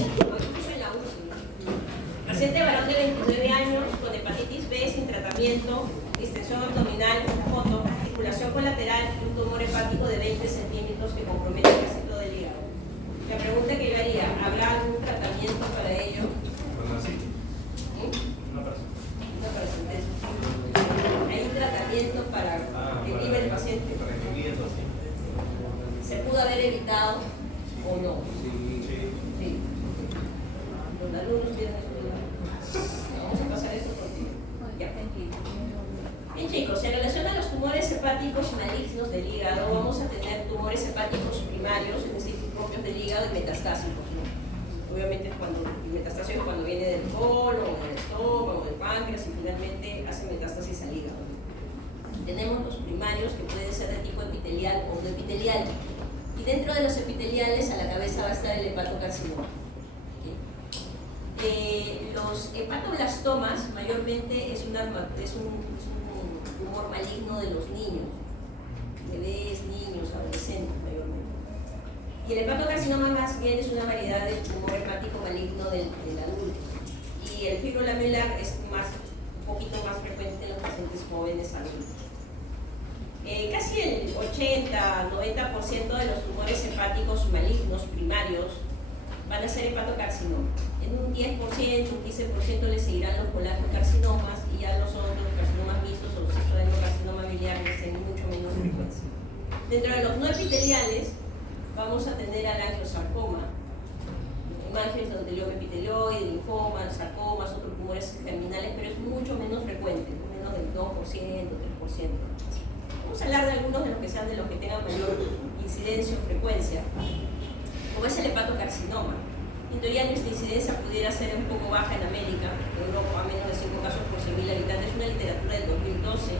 en la UCI. Paciente varón de 29 años con hepatitis B sin tratamiento, distensión abdominal, foto, articulación colateral y un tumor hepático de 20 centímetros que compromete casi todo el hígado. La pregunta que yo haría, ¿habrá algún tratamiento para ello? Bueno, sí. Una persona. ¿Hay un tratamiento para que viva el paciente? Para que viva el paciente. ¿Se pudo haber evitado o no? Sí. Los alumnos tienen estudiar. Vamos a pasar esto contigo. Ya. Bien, chicos, en relación a los tumores hepáticos malignos del hígado, vamos a tener tumores hepáticos primarios, es decir, propios del hígado y metastásicos, ¿no? Obviamente el metastásico es cuando viene del colon, o del estómago, del páncreas y finalmente hace metástasis al hígado. Tenemos los primarios que pueden ser de tipo epitelial o no epitelial. Y dentro de los epiteliales a la cabeza va a estar el hepatocarcinoma. Los hepatoblastomas mayormente es un tumor maligno de los niños, bebés, niños, adolescentes mayormente. Y el hepatocarcinoma más bien es una variedad del tumor hepático maligno del adulto. Y el fibrolamelar es un poquito más frecuente en los pacientes jóvenes adultos. Casi el 80-90% de los tumores hepáticos malignos primarios van a ser hepatocarcinoma. En un 10%, un 15% le seguirán los colangiocarcinomas y ya los otros carcinomas mixtos o los adenocarcinoma biliar que tienen mucho menos frecuencia. Dentro de los no epiteliales vamos a tener al angiosarcoma, imágenes de endotelioma epitelioide, linfomas, sarcomas, otros tumores germinales, pero es mucho menos frecuente, menos del 2%, 3%. Vamos a hablar de algunos de los que sean de los que tengan mayor incidencia o frecuencia, como es el hepatocarcinoma. En teoría nuestra incidencia pudiera ser un poco baja en América, en Europa menos de 5 casos por 100.000 habitantes, es una literatura del 2012,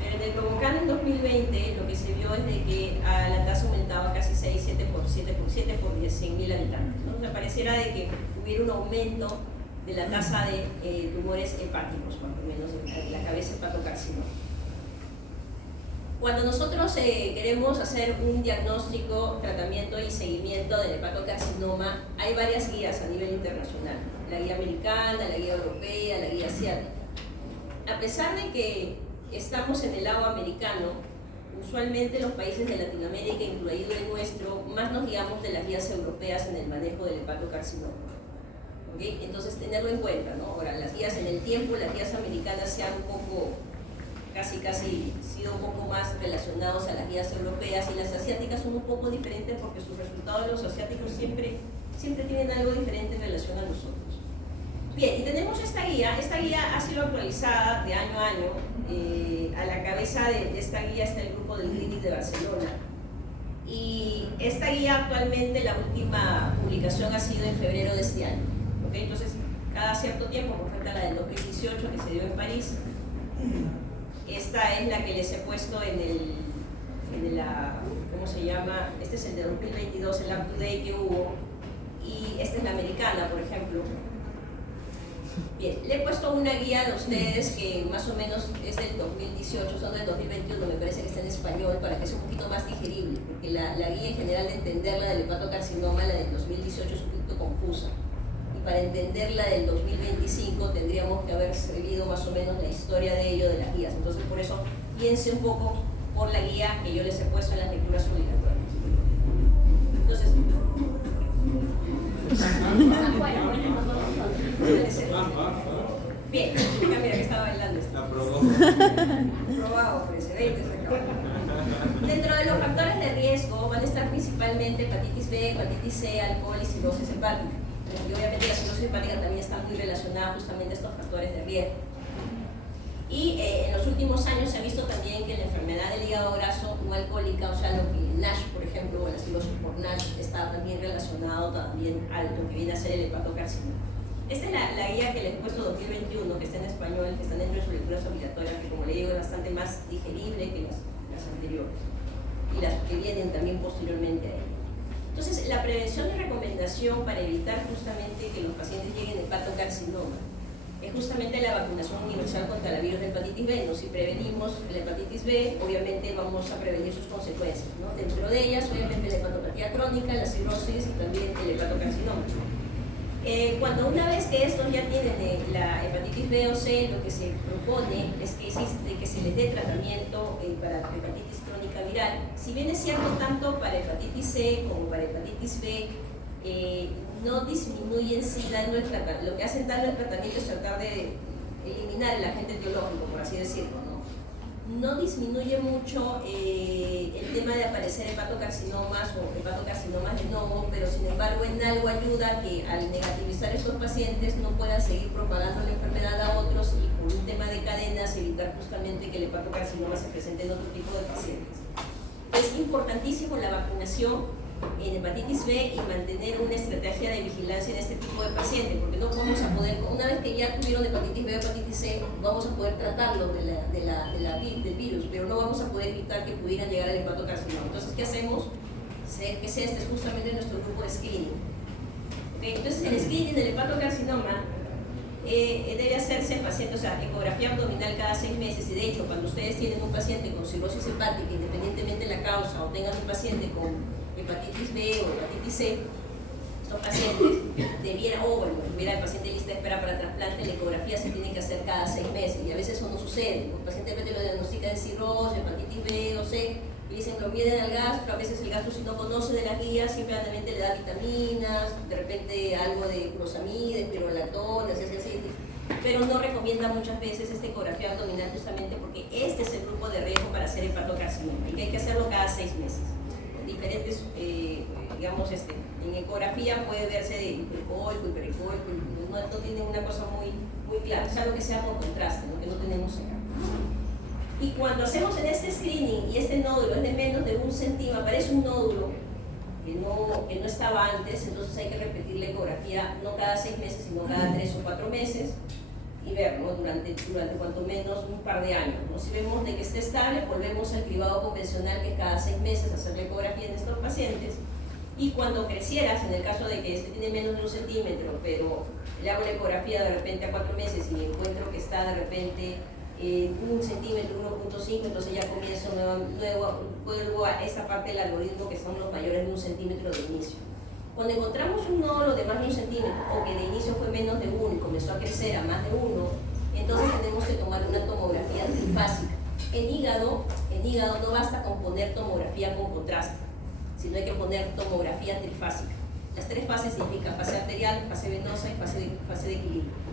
pero en el Provocano en 2020 lo que se vio es de que la tasa aumentaba casi 7 por 100.000 habitantes, ¿no? Me pareciera de que hubiera un aumento de la tasa de tumores hepáticos, más o menos en la cabeza hepatocarcinoma. Cuando nosotros queremos hacer un diagnóstico, tratamiento y seguimiento del hepatocarcinoma, hay varias guías a nivel internacional. La guía americana, la guía europea, la guía asiática. A pesar de que estamos en el lado americano, usualmente los países de Latinoamérica, incluido el nuestro, más nos guiamos de las guías europeas en el manejo del hepatocarcinoma. ¿Okay? Entonces, tenerlo en cuenta, ¿no? Ahora, las guías en el tiempo, las guías americanas se han un poco casi sido un poco más relacionados a las guías europeas, y las asiáticas son un poco diferentes porque sus resultados de los asiáticos siempre tienen algo diferente en relación a nosotros. Bien, y tenemos esta guía ha sido actualizada de año a año. A la cabeza de esta guía está el grupo del Clínic de Barcelona, y esta guía actualmente, la última publicación ha sido en febrero de este año. ¿Okay? Entonces, cada cierto tiempo, por ejemplo la del 2018 que se dio en París, esta es la que les he puesto ¿cómo se llama? Este es el de 2022, el up to date que hubo, y esta es la americana, por ejemplo. Bien, le he puesto una guía a ustedes que más o menos es del 2018, son del 2021, me parece que está en español, para que sea un poquito más digerible, porque la guía en general de entenderla del hepatocarcinoma, la del 2018 es un poquito confusa. Para entenderla del 2025 tendríamos que haber seguido más o menos la historia de ello de las guías. Entonces, por eso, piense un poco por la guía que yo les he puesto en las lecturas obligatorias. Entonces, bien, mira que estaba bailando esto. Probado, precedentes. Dentro de los factores de riesgo van a estar principalmente hepatitis B, hepatitis C, alcohol y cirrosis hepática. Y obviamente la cirrosis hepática también está muy relacionada justamente a estos factores de riesgo. Y en los últimos años se ha visto también que la enfermedad del hígado graso no alcohólica, o sea, lo que NASH, por ejemplo, o la cirrosis por NASH, está también relacionado también a lo que viene a ser el hepatocarcinoma. Esta es la guía que les he puesto 2021, que está en español, que está dentro de sus lecturas obligatorias, que como le digo es bastante más digerible que las anteriores, y las que vienen también posteriormente a ella. Entonces, la prevención y recomendación para evitar justamente que los pacientes lleguen a hepatocarcinoma es justamente la vacunación universal contra la virus de hepatitis B, ¿no? Si prevenimos la hepatitis B, obviamente vamos a prevenir sus consecuencias, ¿no? Dentro de ellas, obviamente, la hepatopatía crónica, la cirrosis y también el hepatocarcinoma. Cuando una vez que estos ya tienen la hepatitis B o C, lo que se propone es que se les dé tratamiento para hepatitis crónica viral. Si bien es cierto tanto para hepatitis C como para hepatitis B, no disminuyen sí dando el tratamiento. Lo que hacen dando el tratamiento es tratar de eliminar el agente etiológico, por así decirlo, ¿no? No disminuye mucho el tema de aparecer hepatocarcinomas o hepatocarcinomas de novo, pero sin embargo en algo ayuda a que al negativizar estos pacientes no puedan seguir propagando la enfermedad a otros y por un tema de cadenas evitar justamente que el hepatocarcinoma se presente en otro tipo de pacientes. Es importantísimo la vacunación en hepatitis B y mantener una estrategia de vigilancia en este tipo de pacientes, porque no vamos a poder, una vez que ya tuvieron hepatitis B o hepatitis C, vamos a poder tratarlo del virus, pero no vamos a poder evitar que pudieran llegar al hepatocarcinoma. Entonces, ¿qué hacemos? Que este es justamente nuestro grupo de screening. ¿Okay? Entonces, el screening del hepatocarcinoma debe hacerse en pacientes, o sea, ecografía abdominal cada 6 meses, y de hecho, cuando ustedes tienen un paciente con cirrosis hepática, independientemente de la causa, o tengan un paciente con hepatitis B o hepatitis C, estos pacientes el paciente lista de espera para trasplante, la ecografía se tiene que hacer cada 6 meses, y a veces eso no sucede. Los pacientes lo diagnostican de cirrosis, hepatitis B o C, y dicen que lo envíen al gastro. A veces el gastro, si no conoce de las guías, simplemente le da vitaminas, de repente algo de furosemide, pirolactonas, así, pero no recomienda muchas veces esta ecografía abdominal justamente porque este es el grupo de riesgo para hacer hepatocarcinoma y que hay que hacerlo cada 6 meses. Diferentes, digamos, en ecografía puede verse de hiperecoico, no tiene una cosa muy clara, es algo que sea por contraste, ¿no? Que no tenemos acá. Y cuando hacemos en este screening y este nódulo es de menos de 1 centímetro, aparece un nódulo que no estaba antes, entonces hay que repetir la ecografía no cada 6 meses, sino cada 3 o 4 meses y ver, ¿no? durante cuanto menos un par de años, ¿no? Si vemos de que esté estable, volvemos al cribado convencional, que es cada 6 meses hacer la ecografía en estos pacientes. Y cuando crecieras, en el caso de que tiene menos de 1 centímetro, pero le hago la ecografía de repente a 4 meses y encuentro que está de repente 1 centímetro, 1.5, entonces ya comienzo vuelvo a esa parte del algoritmo que son los mayores de 1 centímetro de inicio. Cuando encontramos un nódulo de más de 1 centímetro o que de inicio fue menos de 1 y comenzó a crecer a más de 1, entonces tenemos que tomar una tomografía trifásica. En hígado no basta con poner tomografía con contraste, sino hay que poner tomografía trifásica. Las 3 fases significan fase arterial, fase venosa y fase de equilibrio.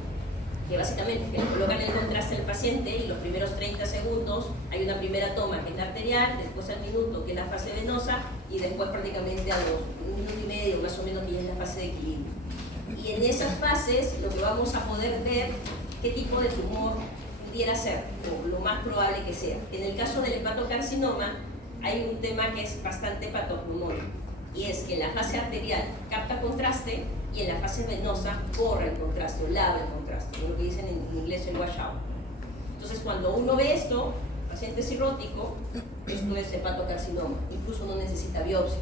Que básicamente le colocan el contraste al paciente y los primeros 30 segundos hay una primera toma que es la arterial, después al minuto que es la fase venosa y después prácticamente a los 1 minuto y medio más o menos que es la fase de equilibrio. Y en esas fases lo que vamos a poder ver qué tipo de tumor pudiera ser, o lo más probable que sea. En el caso del hepatocarcinoma hay un tema que es bastante patognomónico, y es que en la fase arterial capta contraste y en la fase venosa borra el contraste o lava el contraste, lo que dicen en inglés el washout. Entonces cuando uno ve esto, paciente cirrótico, esto es hepatocarcinoma, incluso no necesita biopsia.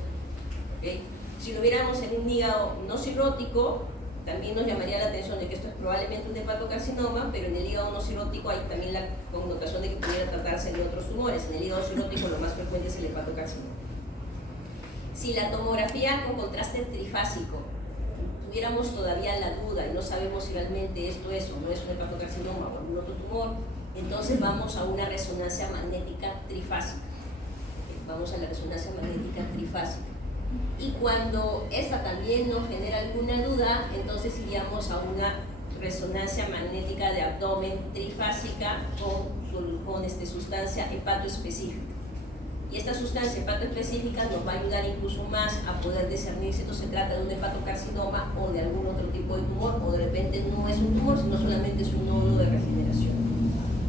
¿Okay? Si lo viéramos en un hígado no cirrótico, también nos llamaría la atención de que esto es probablemente un hepatocarcinoma, pero en el hígado no cirrótico hay también la connotación de que pudiera tratarse de otros tumores. En el hígado cirrótico lo más frecuente es el hepatocarcinoma. Si la tomografía con contraste trifásico tuviéramos todavía la duda y no sabemos si realmente esto es o no es un hepatocarcinoma o algún otro tumor, entonces vamos a una resonancia magnética trifásica. Vamos a la resonancia magnética trifásica. Y cuando esta también nos genera alguna duda, entonces iríamos a una resonancia magnética de abdomen trifásica con sustancia hepatoespecífica. Y esta sustancia hepatoespecífica nos va a ayudar incluso más a poder discernir si esto se trata de un hepatocarcinoma o de algún otro tipo de tumor, o de repente no es un tumor, sino solamente es un nódulo de regeneración.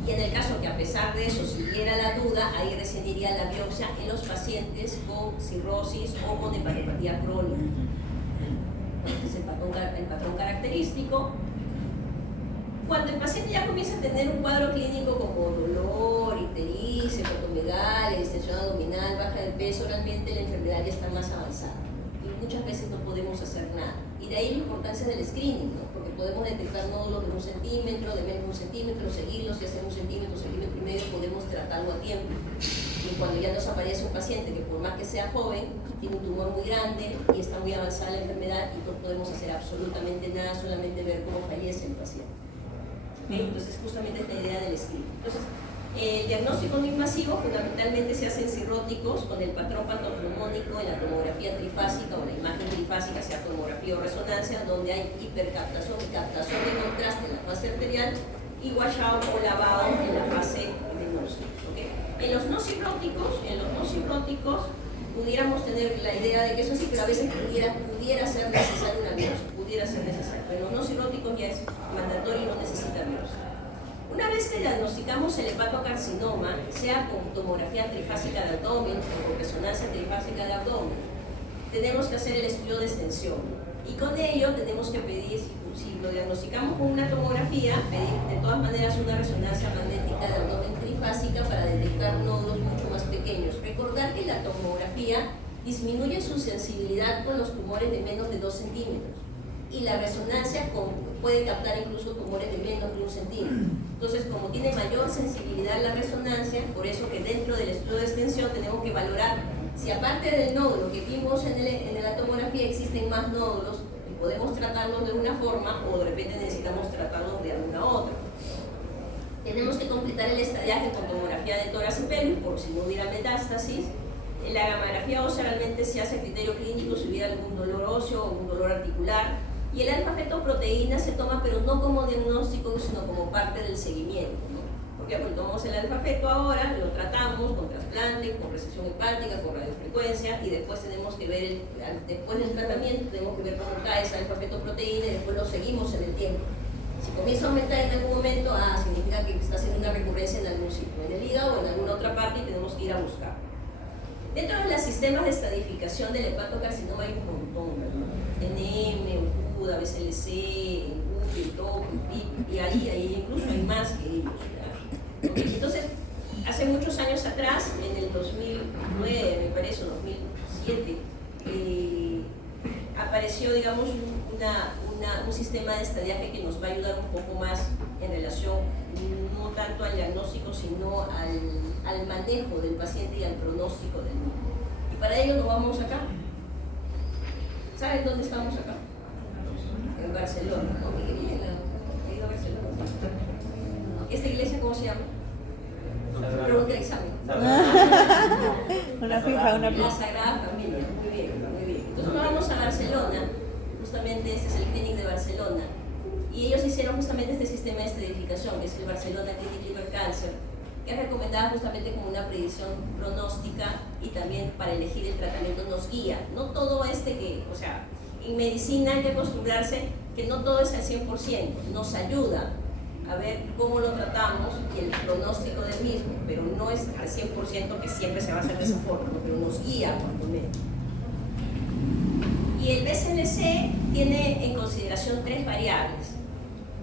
Y en el caso que a pesar de eso siguiera la duda, ahí recién iría la biopsia en los pacientes con cirrosis o con hepatopatía crónica. Este es el patrón característico. Cuando el paciente ya comienza a tener un cuadro clínico como dolor, ictericia, hepatomegalia, distensión abdominal, baja de peso, realmente la enfermedad ya está más avanzada y muchas veces no podemos hacer nada. Y de ahí la importancia del screening, ¿no? Porque podemos detectar nódulos de 1 centímetro, de menos de 1 centímetro, seguirlos, y hacer 1 centímetro, centímetro y medio, podemos tratarlo a tiempo. Y cuando ya nos aparece un paciente que por más que sea joven, tiene un tumor muy grande y está muy avanzada la enfermedad, y no podemos hacer absolutamente nada, solamente ver cómo fallece el paciente. ¿Okay? Entonces justamente es la idea del screening. Entonces, el diagnóstico no invasivo fundamentalmente se hace en cirróticos con el patrón patognomónico en la tomografía trifásica o la imagen trifásica, sea tomografía o resonancia, donde hay hipercaptación y captación de contraste en la fase arterial y washout o lavado en la fase venosa. ¿Okay? En los no cirróticos pudiéramos tener la idea de que eso sí, pero a veces pudiera ser necesario una biopsia, pudiera ser necesario. Pero en los no cirróticos ya es mandatorio y no necesita biopsia. Una vez que diagnosticamos el hepatocarcinoma, sea con tomografía trifásica de abdomen o con resonancia trifásica de abdomen, tenemos que hacer el estudio de extensión. Y con ello tenemos que pedir, si lo diagnosticamos con una tomografía, pedir de todas maneras una resonancia magnética de abdomen trifásica para detectar nódulos mucho más pequeños. Recordar que la tomografía disminuye su sensibilidad con los tumores de menos de 2 centímetros. Y la resonancia puede captar incluso tumores de menos de 1 centímetro. Entonces, como tiene mayor sensibilidad la resonancia, por eso que dentro del estudio de extensión tenemos que valorar si aparte del nódulo que vimos en la tomografía existen más nódulos y podemos tratarlos de una forma o de repente necesitamos tratarlos de alguna otra. Tenemos que completar el estadiaje con tomografía de tórax y pelvis por si no hubiera metástasis. La gamografía ósea realmente se hace a criterio clínico si hubiera algún dolor óseo o un dolor articular. Y el alfa-fetoproteína se toma, pero no como diagnóstico, sino como parte del seguimiento, ¿no? Porque bueno, tomamos el alfa-feto ahora, lo tratamos con trasplante, con resección hepática, con radiofrecuencia, y después tenemos que ver, después del tratamiento, tenemos que ver cómo cae esa alfa-fetoproteína y después lo seguimos en el tiempo. Si comienza a aumentar en algún momento, significa que está haciendo una recurrencia en algún sitio, en el hígado o en alguna otra parte, y tenemos que ir a buscar. Dentro de los sistemas de estadificación del hepatocarcinoma hay un montón, ¿verdad? NM, UDA, BCLC, TOP, y ahí incluso hay más que ellos. ¿Okay? Entonces, hace muchos años atrás, en el 2009, me parece, 2007, apareció, digamos, un sistema de estadiaje que nos va a ayudar un poco más en relación, no tanto al diagnóstico, sino al manejo del paciente y al pronóstico del mismo. Y para ello nos vamos acá. ¿Saben dónde estamos acá? En Barcelona. ¿No? Qué bien, he ido a Barcelona. ¿Esta iglesia cómo se llama? Pregunta de examen. Una fija, una fija. La Sagrada Familia. Muy bien, muy bien. Entonces nos vamos a Barcelona, justamente este es el Clinic de Barcelona, y ellos hicieron justamente este sistema de estadificación, que es el Barcelona Clinic Liver Cancer, que es recomendada justamente como una predicción pronóstica y también para elegir el tratamiento nos guía. No todo o sea, en medicina hay que acostumbrarse que no todo es al 100%, nos ayuda a ver cómo lo tratamos y el pronóstico del mismo, pero no es al 100% que siempre se va a hacer de esa forma, ¿no? Pero nos guía cuando menos. Y el BCLC tiene en consideración 3 variables.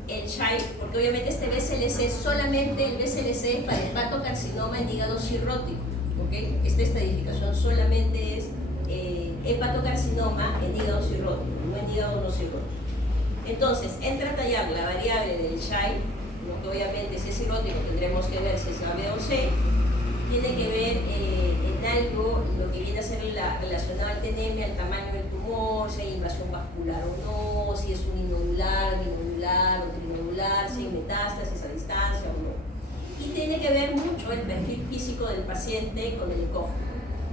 El CHAI, porque obviamente este BCLC, solamente el BCLC es para el hepatocarcinoma en hígado cirrótico, ¿okay? Esta estadificación solamente es hepatocarcinoma en hígado cirrótico, no en hígado no cirrótico. Entonces, entra a tallar la variable del CHAI, ¿no? Que obviamente si es cirrótico tendremos que ver si es A, B o C, tiene que ver en algo lo que viene a ser relacionado al TNM, al tamaño del tumor, si hay invasión vascular o no, si es uninodular, binodular o trinodular, si hay metástasis a distancia o no. Y tiene que ver mucho el perfil físico del paciente con el ECOG.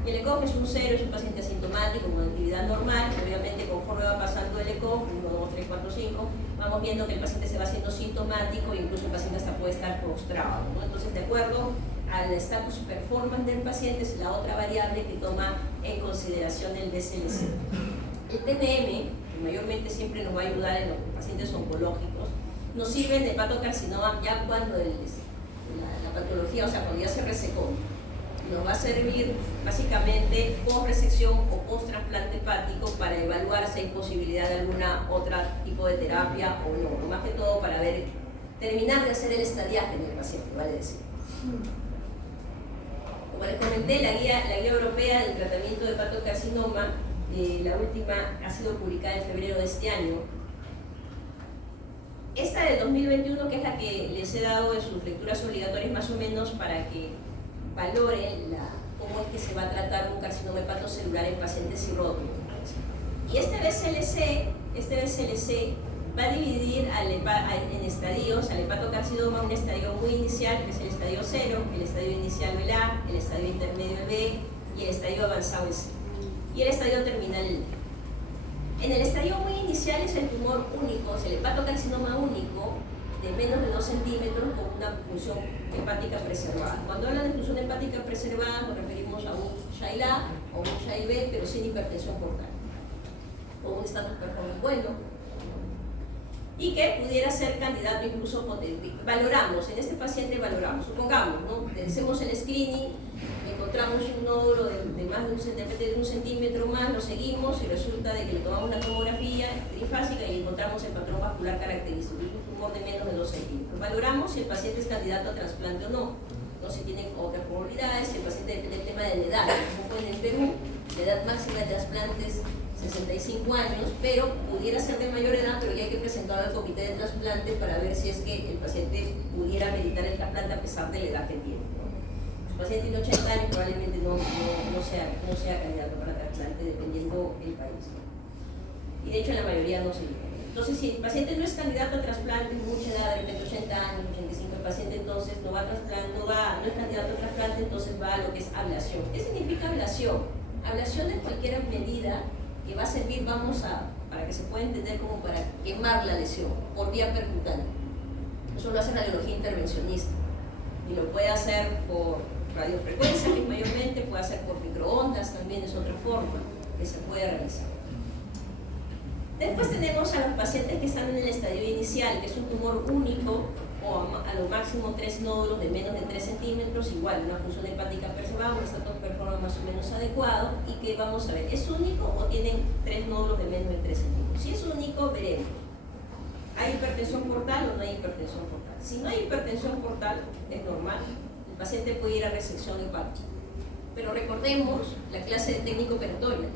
El ECOG es un 0, es un paciente asintomático con actividad normal, obviamente conforme va pasando el ECOG, 1, 2, 3, 4, 5, vamos viendo que el paciente se va haciendo sintomático e incluso el paciente hasta puede estar postrado, ¿no? Entonces, de acuerdo al status performance del paciente, es la otra variable que toma en consideración el BCLC. El TNM, que mayormente siempre nos va a ayudar en los pacientes oncológicos, nos sirve en hepatocarcinoma ya cuando la patología, o sea, cuando ya se resecó. Nos va a servir básicamente post resección o post trasplante hepático para evaluar si hay posibilidad de alguna otra tipo de terapia o no, más que todo para terminar de hacer el estadiaje en el paciente, vale decir. Como les comenté, la guía europea del tratamiento de hepatocarcinoma La última ha sido publicada en febrero de este año. Esta del 2021, que es la que les he dado en sus lecturas obligatorias más o menos para que valoren cómo es que se va a tratar un carcinoma hepatocelular en pacientes cirróticos. Y este BCLC va a dividir en estadios al hepatocarcinoma, un estadio muy inicial, que es el estadio 0, el estadio inicial el A, el estadio intermedio el B y el estadio avanzado el C. Y el estadio terminal el D. En el estadio muy inicial es el tumor único, es el hepatocarcinoma único, de menos de 2 centímetros con una función hepática preservada. Cuando hablan de función hepática preservada nos referimos a un Child A o un Child B, pero sin hipertensión portal, o un status performance bueno, y que pudiera ser candidato incluso potente. Valoramos, en este paciente valoramos, supongamos, ¿no? Hacemos el screening, encontramos un nódulo de más de un centímetro más, lo seguimos y resulta de que le tomamos una tomografía trifásica y encontramos el patrón vascular característico, es un tumor de menos de 2 centímetros. Valoramos si el paciente es candidato a trasplante o no si tiene otras comorbilidades, si el paciente depende del tema de la edad. Como fue en el Perú, la edad máxima de trasplante es 65 años, pero pudiera ser de mayor edad, pero ya hay que presentarlo al comité de trasplante para ver si es que el paciente pudiera meditar el trasplante a pesar de la edad que tiene. Si el paciente tiene 80 años, probablemente no sea candidato para trasplante, dependiendo del país. Y de hecho, en la mayoría no se llega. Entonces, si el paciente no es candidato a trasplante, mucha edad, de repente 80 años, 85, el paciente entonces no es candidato a trasplante, entonces va a lo que es ablación. ¿Qué significa ablación? Ablación es cualquier medida que va a servir, para que se pueda entender como para quemar la lesión por vía percutánea. Eso lo hace radiología intervencionista y lo puede hacer por radiofrecuencia, que mayormente puede hacer por microondas, también es otra forma que se puede realizar. Después tenemos a los pacientes que están en el estadio inicial, que es un tumor único o a lo máximo 3 nódulos de menos de 3 centímetros, igual una función hepática preservada, un status performance más o menos adecuado, y que vamos a ver, ¿es único o tienen 3 nódulos de menos de 3 centímetros? Si es único, veremos, ¿hay hipertensión portal o no hay hipertensión portal? Si no hay hipertensión portal, es normal, el paciente puede ir a resección hepática. Pero recordemos la clase de técnico operatoria,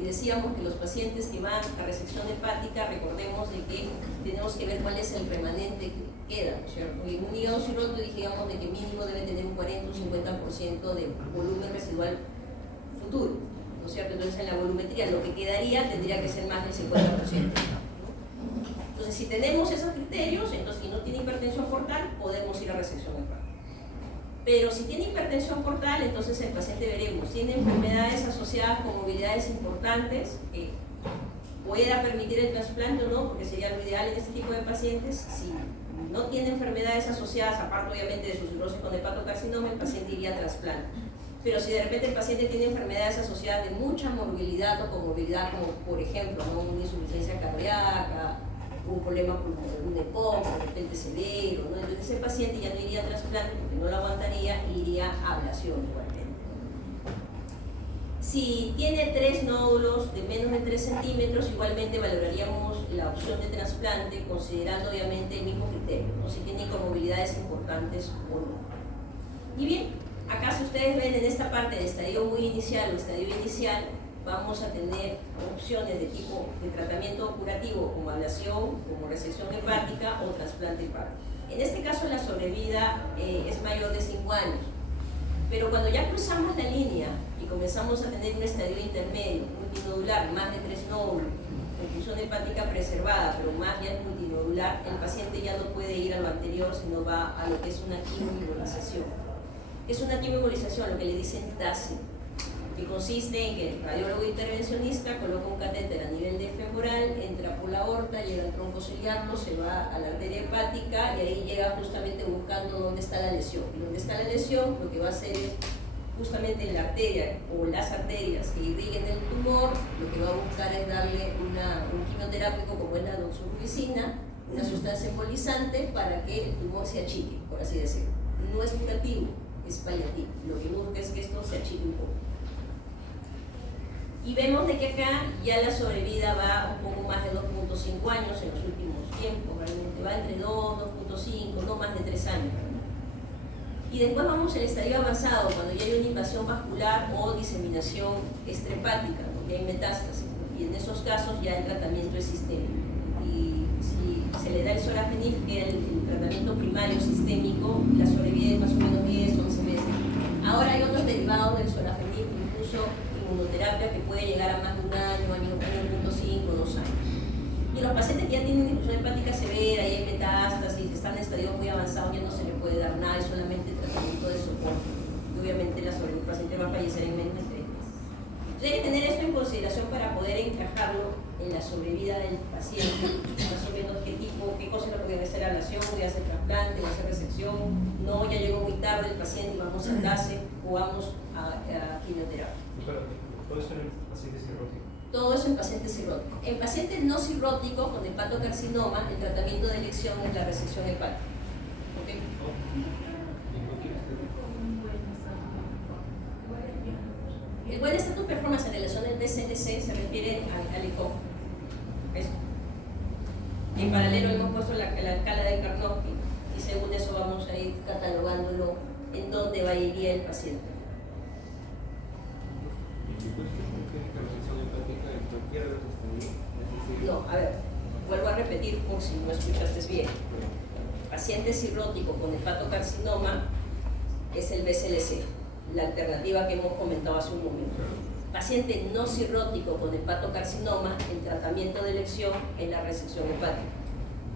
y decíamos que los pacientes que van a resección hepática, recordemos de que tenemos que ver cuál es el remanente que queda, ¿no es cierto? En un hígado cirrótico dijimos de que mínimo debe tener un 40 o 50% de volumen residual futuro, ¿no es cierto? Entonces en la volumetría lo que quedaría tendría que ser más del 50%. Entonces si tenemos esos criterios, entonces si no tiene hipertensión portal, podemos ir a resección hepática. Pero si tiene hipertensión portal, entonces el paciente veremos, tiene enfermedades asociadas con movilidades importantes que pueda permitir el trasplante o no, porque sería lo ideal en este tipo de pacientes. Si no tiene enfermedades asociadas, aparte obviamente de su cirrosis con hepatocarcinoma, el paciente iría a trasplante. Pero si de repente el paciente tiene enfermedades asociadas de mucha morbilidad o comorbilidad, como por ejemplo, ¿no?, una insuficiencia cardíaca, un problema pulmonar, un EPOC, de repente severo, ¿no? Entonces ese paciente ya no iría a trasplante porque no lo aguantaría, iría a ablación igualmente. Si tiene 3 nódulos de menos de 3 centímetros, igualmente valoraríamos la opción de trasplante considerando obviamente el mismo criterio, ¿no?, si tiene comorbilidades importantes o no. Y bien, acá si ustedes ven en esta parte de estadio muy inicial o estadio inicial, vamos a tener opciones de tipo de tratamiento curativo como ablación, como resección hepática o trasplante hepático. En este caso la sobrevida es mayor de 5 años, pero cuando ya cruzamos la línea y comenzamos a tener un estadio intermedio, multinodular, más de 3 nódulos, con función hepática preservada, pero más ya es multinodular, el paciente ya no puede ir a lo anterior, sino va a lo que es una quimioembolización. Es una quimioembolización, lo que le dicen TASI, que consiste en que el radiólogo intervencionista coloca un catéter a nivel de femoral, entra por la aorta, llega al tronco ciliarno, se va a la arteria hepática y ahí llega justamente buscando dónde está la lesión. Y donde está la lesión, lo que va a hacer es justamente en la arteria o las arterias que irriguen el tumor, lo que va a buscar es darle un quimioterápico como es la doxorubicina, una sustancia embolizante para que el tumor se achique, por así decirlo. No es curativo, es paliativo. Lo que busca es que esto se achique un poco. Y vemos de que acá ya la sobrevida va un poco más de 2.5 años en los últimos tiempos, realmente va entre 2, 2.5, no más de 3 años. Y después vamos al estadio avanzado, cuando ya hay una invasión vascular o diseminación extrahepática, ¿no?, porque hay metástasis, ¿no? Y en esos casos ya el tratamiento es sistémico. Y si se le da el sorafenib, que es el tratamiento primario sistémico, la sobrevida es más o menos 10 o 11 meses. Ahora hay otros derivados del sorafenib, incluso inmunoterapia, que puede llegar a más de un año, año 1.5, 2 años. Y los pacientes que ya tienen difusión hepática severa y hay metástasis, están en estadios muy avanzados, ya no se les puede dar nada, es solamente tratamiento de soporte. Y obviamente el paciente va a fallecer en menos de 3 meses. Entonces hay que tener esto en consideración para poder encajarlo en la sobrevida del paciente, más o menos qué cosas le pueden hacer ablación, voy a hacer trasplante, voy a hacer resección, no, ya llegó muy tarde el paciente y vamos a CASE o vamos a quimioterapia. ¿Todo eso en el paciente cirrótico? Todo eso en paciente cirrótico. En paciente no cirrótico con hepatocarcinoma, el tratamiento de elección es la resección hepática. ¿Okay? El buen estatus performance en relación al BCLC se refiere al ECO. Eso. En paralelo hemos puesto la escala de Karnofsky y según eso vamos a ir catalogándolo en dónde va a ir el paciente. No, a ver, vuelvo a repetir por si no escuchaste bien. Paciente cirrótico con hepatocarcinoma es el BCLC, la alternativa que hemos comentado hace un momento. Paciente no cirrótico con hepatocarcinoma, el tratamiento de elección es la resección hepática.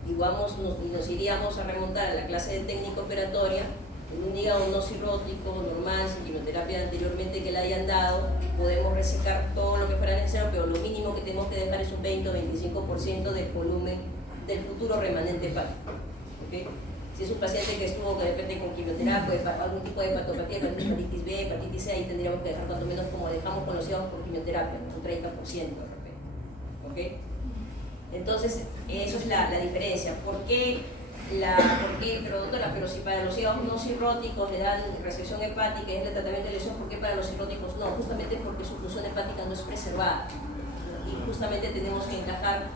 Y nos iríamos a remontar a la clase de técnica operatoria. En un hígado no cirrótico, normal, sin quimioterapia anteriormente que le hayan dado, podemos resecar todo lo que fuera necesario, pero lo mínimo que tenemos que dejar es un 20 o 25% del volumen del futuro remanente hepático. ¿Okay? Si es un paciente que estuvo de repente con quimioterapia, algún tipo de hepatopatía, hepatitis B, hepatitis C, ahí tendríamos que dejar más o menos como dejamos con los hígados por quimioterapia, un 30% de repente. ¿Okay? Entonces, eso es la diferencia. ¿Por qué? Pero doctora, pero si para los hígados no cirróticos le dan resección hepática y es el tratamiento de lesión, ¿por qué para los cirróticos no? Justamente porque su función hepática no es preservada. Y justamente tenemos que encajar,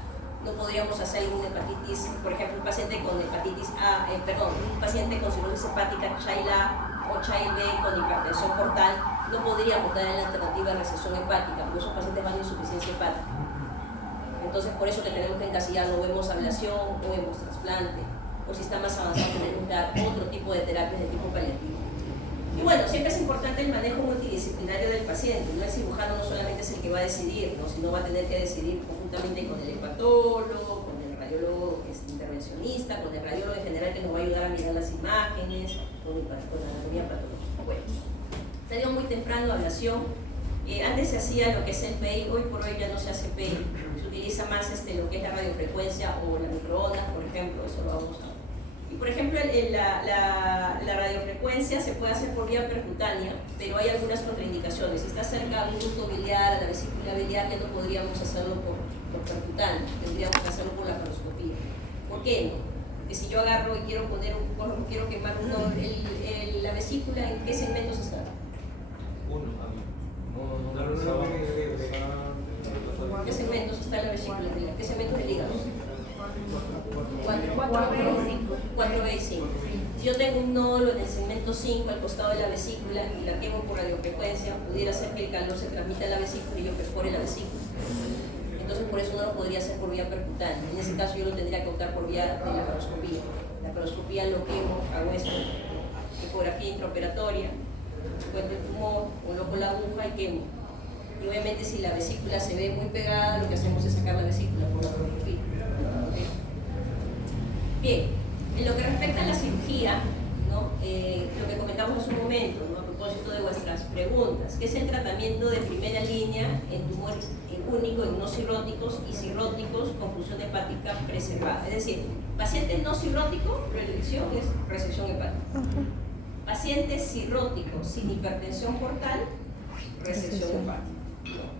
no podríamos hacer una hepatitis, por ejemplo, un paciente con hepatitis A, un paciente con cirrosis hepática Child A o Child B con hipertensión portal, no podríamos dar en la alternativa de resección hepática, porque esos pacientes van a insuficiencia hepática. Entonces, por eso que tenemos que encasillar, no vemos ablación, no vemos trasplante, o si está más avanzado tenemos que dar otro tipo de terapias de tipo paliativo. Y bueno, siempre es importante el manejo multidisciplinario del paciente, ¿no? El cirujano no solamente es el que va a decidir, ¿no? Sino va a tener que decidir conjuntamente con el hepatólogo, con el radiólogo intervencionista, con el radiólogo en general que nos va a ayudar a mirar las imágenes, con la anatomía patológica. Bueno, salió muy temprano ablación. Antes se hacía lo que es el PEI, hoy por hoy ya no se hace PEI, se utiliza más lo que es la radiofrecuencia o la microondas, por ejemplo, eso lo vamos a ver. Y por ejemplo, la radiofrecuencia se puede hacer por vía percutánea, pero hay algunas contraindicaciones. Si está cerca de un ducto biliar, a la vesícula biliar, ya no podríamos hacerlo por percutánea, tendríamos que hacerlo por la laparoscopía. ¿Por qué no? Porque si yo agarro y quiero quemar la vesícula, ¿en qué segmentos está? ¿Qué segmentos está la vesícula biliar? ¿Qué segmentos del hígado? 4B y 5. Si yo tengo un nódulo en el segmento 5 al costado de la vesícula y la quemo por radiofrecuencia, pudiera ser que el calor se transmita a la vesícula y yo perfore la vesícula. Entonces por eso no lo podría hacer por vía percutánea. En ese caso yo lo tendría que optar por vía de laparoscopía. La laparoscopía lo quemo, hago esto, ecografía intraoperatoria, encuentro el tumor, coloco la aguja y quemo. Y obviamente si la vesícula se ve muy pegada, lo que hacemos es sacar la vesícula por la laparoscopía. Bien, en lo que respecta a la cirugía, ¿no? Lo que comentamos hace un momento, ¿no? A propósito de vuestras preguntas, ¿qué es el tratamiento de primera línea en tumores único en no cirróticos y cirróticos con función hepática preservada? Es decir, paciente no cirrótico, la elección es resección hepática. Paciente cirrótico sin hipertensión portal, resección hepática.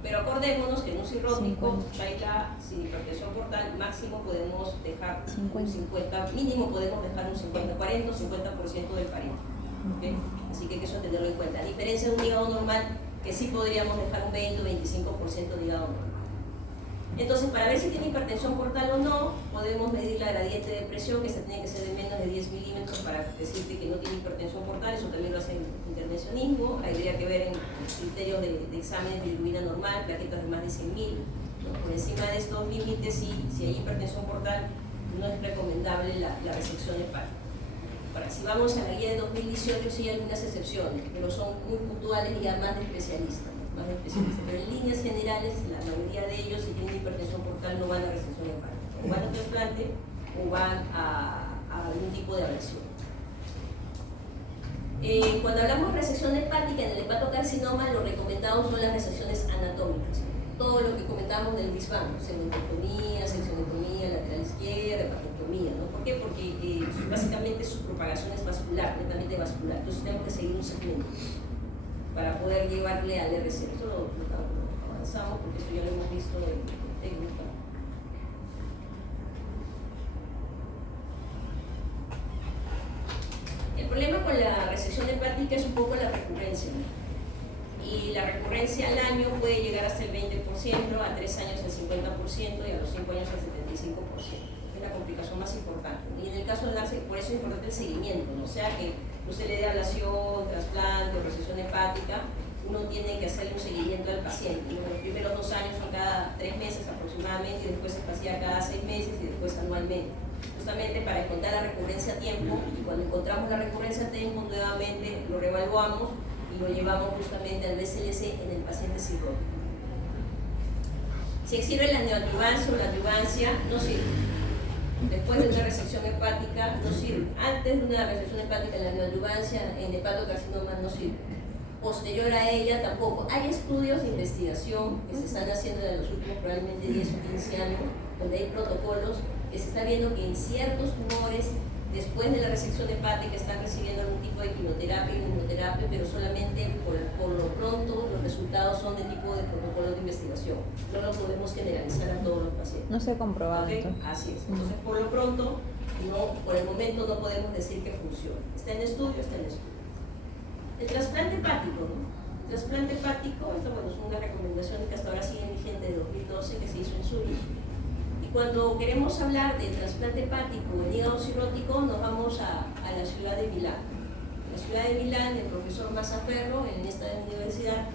Pero acordémonos que en un cirrótico, Shaila, sin hipertensión portal, máximo podemos dejar un 50, mínimo podemos dejar un 50, 40 o 50% del parénquima. ¿Okay? Así que eso tenerlo en cuenta. A diferencia de un hígado normal, que sí podríamos dejar un 20 o 25% de hígado normal. Entonces, para ver si tiene hipertensión portal o no, podemos medir la gradiente de presión, que se tiene que ser de menos de 10 milímetros para decirte que no tiene hipertensión portal. Eso también lo hace el intervencionismo. Habría que ver en los criterios de exámenes de bilirrubina normal, plaquetas de más de 100.000, ¿no? Por encima de estos límites, si hay hipertensión portal, no es recomendable la resección hepática. Ahora, si vamos a la guía de 2018, sí hay algunas excepciones, pero son muy puntuales y ya más de especialistas, ¿no? Más de especialistas. Pero en líneas generales, la mayoría de ellos, si tienen hipertensión portal, no van a resección hepática. O van a trasplante o van a algún tipo de abrasión. Cuando hablamos de resección hepática, en el hepatocarcinoma, lo recomendado son las resecciones anatómicas. Todo lo que comentamos del Bisbal, segmentotomía, seccionectomía lateral izquierda, hepatectomía, ¿no? ¿Por qué? Porque básicamente su propagación es vascular, netamente vascular. Entonces tenemos que seguir un segmento para poder llevarle al RC. Esto lo avanzamos porque esto ya lo hemos visto en técnica. El problema con la resección hepática es un poco la recurrencia, ¿no? Y la recurrencia al año puede llegar hasta el 20%, a 3 años el 50% y a los 5 años el 75%. Es la complicación más importante. Y en el caso de darse, por eso es importante el seguimiento, ¿no? O sea que usted le dé ablación, trasplante o resección hepática, uno tiene que hacerle un seguimiento al paciente. ¿No? Los primeros 2 años son cada 3 meses aproximadamente, y después se pasea cada 6 meses y después anualmente. Justamente para encontrar la recurrencia a tiempo, y cuando encontramos la recurrencia a tiempo, nuevamente lo reevaluamos y lo llevamos justamente al BCLC en el paciente cirrótico. Si existe la neoadyuvancia o la adyuvancia, no sirve. Después de una resección hepática, no sirve. Antes de una resección hepática, la neoadyuvancia en hepatocarcinoma no sirve. Posterior a ella, tampoco. Hay estudios de investigación que se están haciendo en los últimos probablemente 10 o 15 años, donde hay protocolos que se está viendo que en ciertos tumores, después de la resección hepática, están recibiendo algún tipo de quimioterapia y inmunoterapia, pero solamente por lo pronto los resultados son de tipo de protocolo de investigación. No lo podemos generalizar a todos los pacientes. No se ha comprobado. ¿Okay? Así es. Entonces, por lo pronto, por el momento no podemos decir que funciona. Está en estudio, está en estudio. El trasplante hepático, ¿no? El trasplante hepático, esto bueno, es una recomendación que hasta ahora sigue vigente de 2012 que se hizo en Zurich. Y cuando queremos hablar de trasplante hepático o hígado cirrótico, nos vamos a la ciudad de Milán. En la ciudad de Milán, el profesor Mazzaferro, en esta universidad,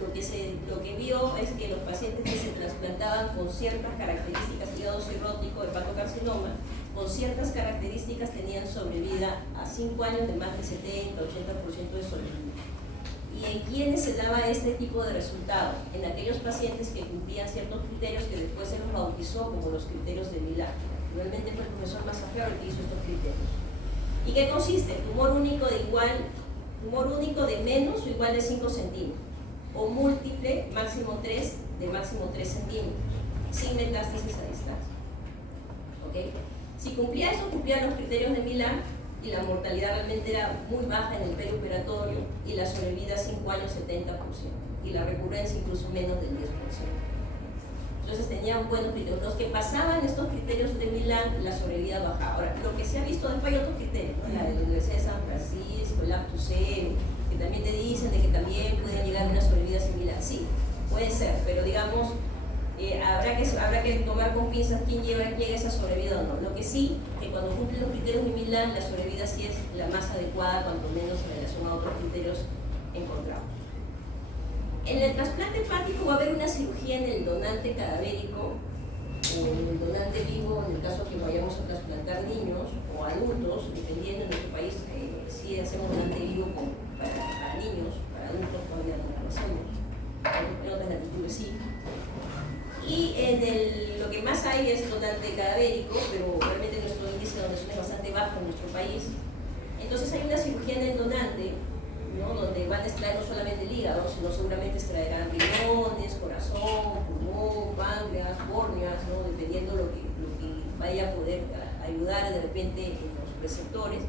lo que vio es que los pacientes que se trasplantaban con ciertas características, hígado cirrótico, hepatocarcinoma, con ciertas características tenían sobrevida a 5 años de más del 70-80% de sobrevida. ¿Y en quiénes se daba este tipo de resultado? En aquellos pacientes que cumplían ciertos criterios que después se los bautizó como los criterios de Milán. Realmente fue el profesor Mazzaferro el que hizo estos criterios. ¿Y qué consiste? Tumor único de menos o igual de 5 centímetros, o múltiple, máximo 3, de máximo 3 centímetros, sin metástasis a distancia. ¿Okay? Si cumplía eso, cumplían los criterios de Milán, y la mortalidad realmente era muy baja en el perioperatorio, y la sobrevida 5 años 70%, y la recurrencia incluso menos del 10%. Entonces tenían buenos criterios. Los que pasaban estos criterios de Milán, la sobrevida bajaba. Ahora, lo que se ha visto, después hay otros criterios, ¿no? La de la Universidad de San Francisco, el Aptucero, que también te dicen de que también pueden llegar a una sobrevida similar. Sí, puede ser, pero digamos, habrá que tomar con pinzas quién llega a esa sobrevida o no. Lo que sí, que cuando cumplen los criterios de Milán, la sobrevida sí es la más adecuada, cuanto menos en relación a otros criterios encontrados. En el trasplante hepático va a haber una cirugía en el donante cadavérico o en el donante vivo, en el caso que vayamos a trasplantar niños o adultos, dependiendo en nuestro país, si hacemos donante vivo para niños, para adultos todavía no lo hacemos, en otras latitudes sí. Y lo que más hay es donante cadavérico, pero realmente nuestro índice de donación es bastante bajo en nuestro país. Entonces hay una cirugía en el donante, ¿no? Donde van a extraer no solamente el hígado, sino seguramente extraerán riñones, corazón, pulmón, páncreas, córneas, ¿no? Dependiendo lo que vaya a poder ayudar de repente en los receptores.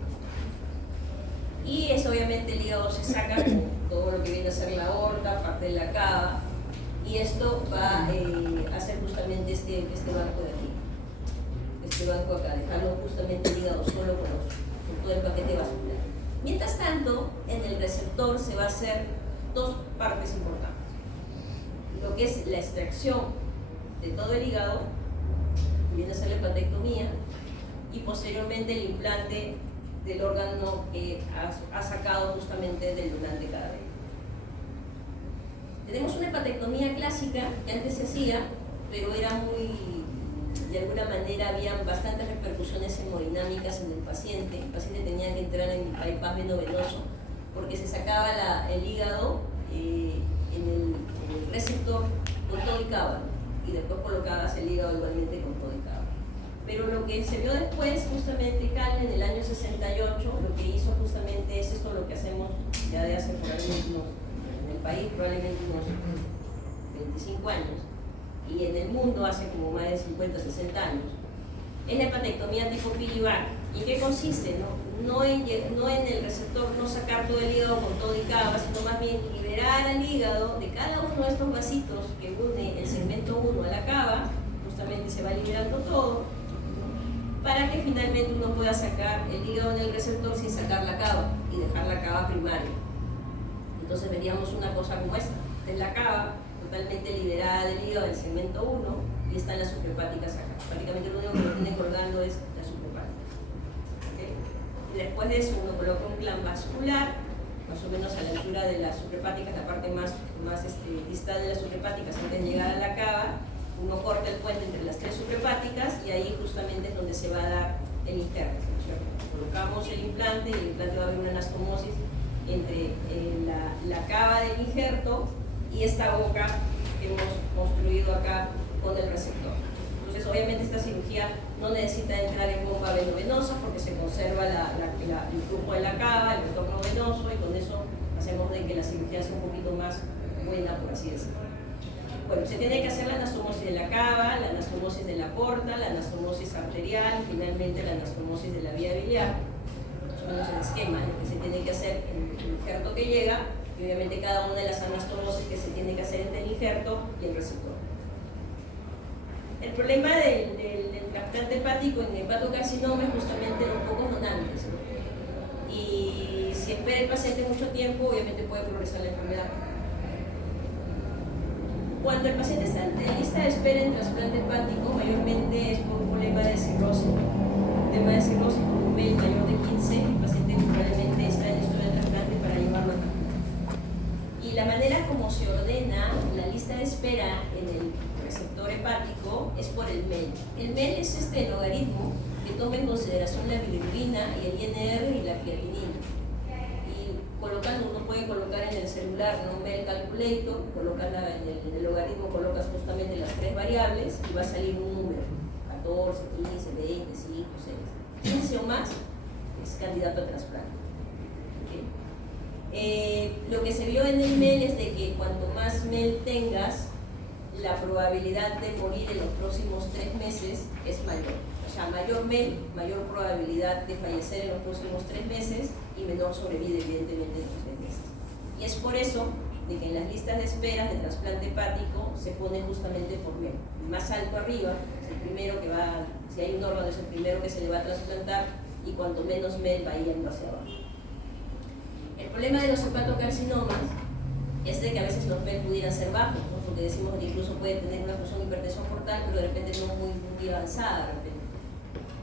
Y es obviamente el hígado se saca con todo lo que viene a ser la aorta, parte de la cava, y esto va a hacer justamente este banco de aquí, este banco acá, dejarlo justamente el hígado solo con todo el paquete vascular. Mientras tanto, en el receptor se va a hacer 2 partes importantes. Lo que es la extracción de todo el hígado, viene a ser la hepatectomía, y posteriormente el implante del órgano que ha sacado justamente del donante cadavérico. Tenemos una hepatectomía clásica que antes se hacía, pero era muy, de alguna manera habían bastantes repercusiones hemodinámicas en el paciente. El paciente tenía que entrar en bypass venovenoso porque se sacaba el hígado en el receptor con todo y cava, y después colocabas el hígado igualmente con todo y cava. Pero lo que se vio después, justamente Calme en el año 68, lo que hizo justamente es esto, lo que hacemos ya de hace probablemente en el país, probablemente unos 25 años, y en el mundo hace como más de 50, 60 años, es la hepatectomía tipo Piggyback. ¿Y en qué consiste? No en el receptor, no sacar todo el hígado con todo y cava, sino más bien liberar al hígado de cada uno de estos vasitos que une el segmento 1 a la cava, justamente se va liberando todo, para que finalmente uno pueda sacar el hígado en el receptor sin sacar la cava y dejar la cava primaria. Entonces veríamos una cosa como esta: es la cava totalmente liberada del hígado del segmento 1 y están las suprahepáticas acá. Prácticamente lo único que lo tiene colgando es las suprahepáticas. ¿Okay? Y después de eso uno coloca un plan vascular, más o menos a la altura de las suprahepáticas, la parte más distal de las suprahepáticas antes de llegar a la cava. Uno corta el puente entre las tres suprahepáticas y ahí justamente es donde se va a dar el injerto, ¿no es cierto? Colocamos el implante y el implante va a haber una anastomosis entre la cava del injerto y esta boca que hemos construido acá con el receptor. Entonces, obviamente esta cirugía no necesita entrar en bomba venovenosa porque se conserva el flujo de la cava, el retorno venoso, y con eso hacemos de que la cirugía sea un poquito más buena, por así decirlo. Bueno, se tiene que hacer la anastomosis de la cava, la anastomosis de la porta, la anastomosis arterial, finalmente la anastomosis de la vía biliar. Más o menos el esquema que se tiene que hacer en el injerto que llega, y obviamente cada una de las anastomosis que se tiene que hacer entre el injerto y el receptor. El problema del trasplante hepático en hepatocarcinoma es justamente los pocos donantes, ¿no? Y si espera el paciente mucho tiempo, obviamente puede progresar la enfermedad. Cuando el paciente está en lista de espera en trasplante hepático, mayormente es por un problema de cirrosis. Un tema de cirrosis con un MEL mayor de 15, el paciente probablemente está en lista de trasplante para llevarlo acá. Y la manera como se ordena la lista de espera en el receptor hepático es por el MEL. El MEL es el logaritmo que toma en consideración la bilirrubina y el INR y la creatinina. Colocando, uno puede colocar en el celular un MEL calculator, coloca en el logaritmo colocas justamente las tres variables y va a salir un número: 14, 15, 20, 5, 6. 15 o más es candidato a trasplante. ¿Okay? Lo que se vio en el MEL es de que cuanto más MEL tengas, la probabilidad de morir en los próximos 3 meses es mayor. O sea, mayor MEL, mayor probabilidad de fallecer en los próximos 3 meses y menor sobrevida, evidentemente, en los 3 meses. Y es por eso de que en las listas de espera de trasplante hepático se pone justamente por MEL. Más alto arriba es el primero que va, si hay un órgano, es el primero que se le va a trasplantar, y cuanto menos MEL va yendo hacia abajo. El problema de los hepatocarcinomas es de que a veces los MEL pudieran ser bajos, ¿no? Porque decimos que incluso puede tener una función hipertensión portal, pero de repente no muy avanzada, de repente.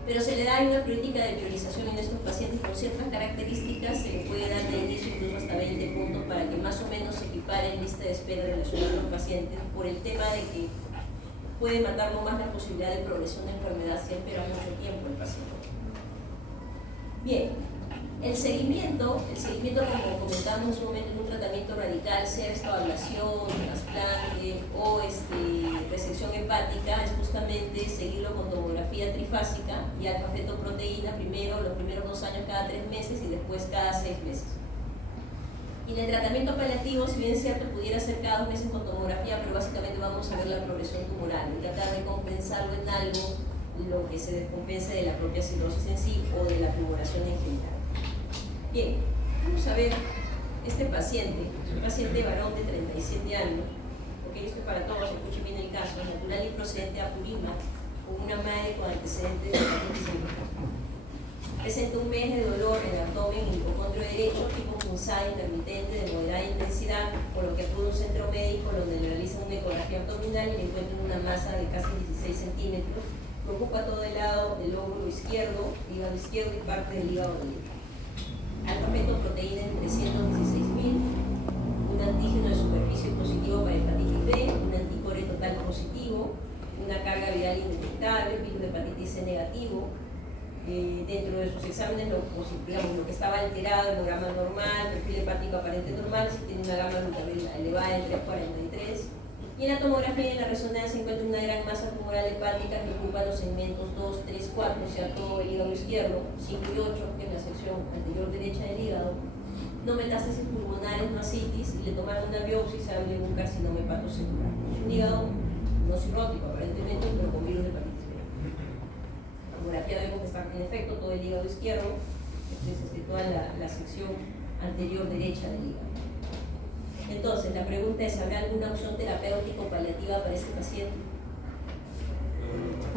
Pero se le da una política de priorización en estos pacientes con ciertas características. Se le puede dar de inicio incluso hasta 20 puntos para que más o menos se equipare en lista de espera relacionada a los pacientes, por el tema de que puede matarlo más la posibilidad de progresión de enfermedad si espera mucho tiempo el paciente. Bien, el seguimiento como comentamos en su momento, en un tratamiento radical, sea esta ablación, trasplante o resección hepática, es justamente seguirlo con tomografía trifásica y alfa-fetoproteína primero, los primeros 2 años cada 3 meses y después cada 6 meses. Y en el tratamiento paliativo, si bien es cierto, pudiera ser cada 2 meses con tomografía, pero básicamente vamos a ver la progresión tumoral y tratar de compensarlo en algo lo que se descompense de la propia cirrosis en sí o de la tumoración en general. Bien, vamos a ver este paciente, es un paciente varón de 37 años, porque esto es para todos, escuchen bien el caso, natural y procedente de Apurímac, con una madre con antecedentes de hepatitis C. Presenta un mes de dolor en el abdomen y hipocondrio derecho, tipo punzada intermitente de moderada intensidad, por lo que acude a un centro médico donde le realizan una ecografía abdominal y le encuentran una masa de casi 16 centímetros Ocupa todo el lado del lóbulo izquierdo y parte del hígado derecho. Alfa proteína en 316.000, un antígeno de superficie positivo para hepatitis B, un anticore total positivo, una carga viral indetectable, virus de hepatitis C negativo. Dentro de sus exámenes, lo que estaba alterado, hemograma normal, perfil hepático aparente normal, si tiene una gama glutamina elevada en 343. Y en la tomografía y en la resonancia se encuentra una gran masa tumoral hepática que ocupa los segmentos 2, 3, 4, o sea, todo el hígado izquierdo, 5 y 8, que es la sección anterior derecha del hígado. No metástasis pulmonares, no ascitis, y le tomaron una biopsia y se hable de un carcinoma hepatocelular. Es un hígado no cirrótico aparentemente, pero con virus de hepatitis B. La tomografía vemos que está en efecto todo el hígado izquierdo, toda la sección anterior derecha del hígado. Entonces, la pregunta es, ¿habrá alguna opción terapéutica o paliativa para este paciente?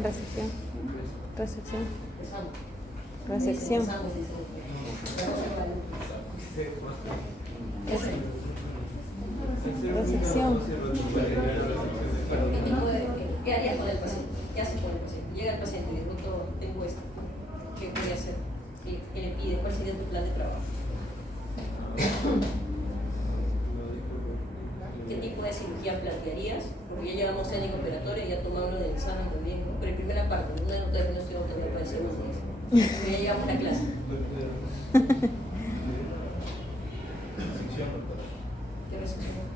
Resección. Resección. Empezamos. Resección. Resección. ¿Qué harías con el paciente? ¿Qué haces con el paciente? Llega el paciente y le dice, doctor, tengo esto. ¿Qué voy a hacer? ¿Qué le pide? ¿Cuál sería tu plan de trabajo? ¿Qué tipo de cirugía plantearías? Porque ya llevamos técnica operatoria y ya tomamos del examen también, ¿no? Pero en primera parte, no estoy todavía para el segundo. Pero ya llevamos la clase. ¿Qué resección?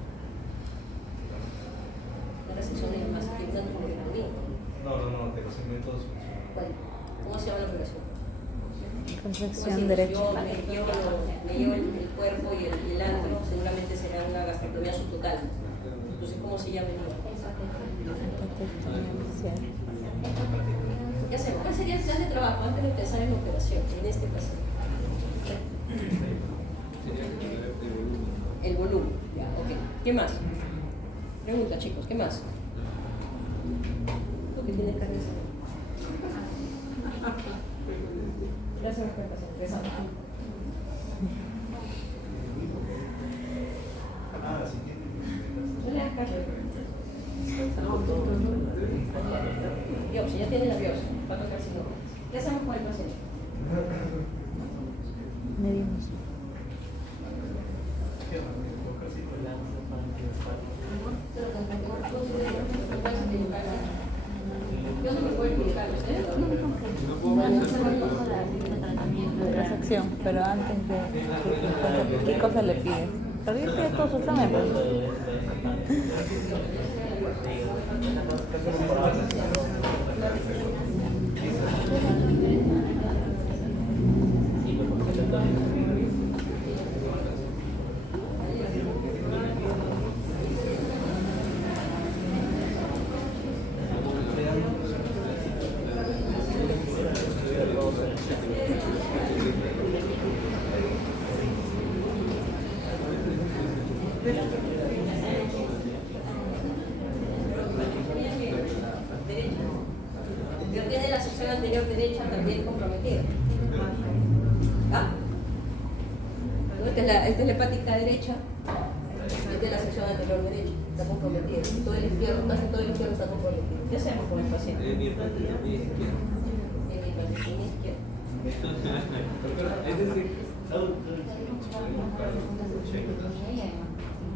La resección es más que una tumorectomía. No, de los segmentos. ¿Cómo se llama la operación? Resección derecha. Me llevo el cuerpo y el antro, seguramente será una gastrectomía subtotal. Entonces, ¿cómo se llama? ¿Qué hacemos? ¿Cuál sería el plan de trabajo antes de empezar en la operación, en este paciente? El volumen. Ya, ok. ¿Qué más? Pregunta, chicos, ¿qué más? Lo que tiene cabeza. Gracias por la presentación. No le hagas caso. Biopsia, ya tiene la biopsia. Va a tocar si no. ¿Qué hacemos con el paciente? Medimos. Yo no me puedo equivocar, ¿ustedes? Resección, pero antes de... ¿Qué cosa le pides? Todavía pide todos sus exámenes. Pero tiene la sección anterior derecha también comprometida. ¿Ah? No, esta es la hepática derecha. Esta es la sección anterior derecha. Está comprometida. Todo el izquierdo, casi todo el izquierdo está comprometido. ¿Qué hacemos con el paciente? En hepatitis izquierda.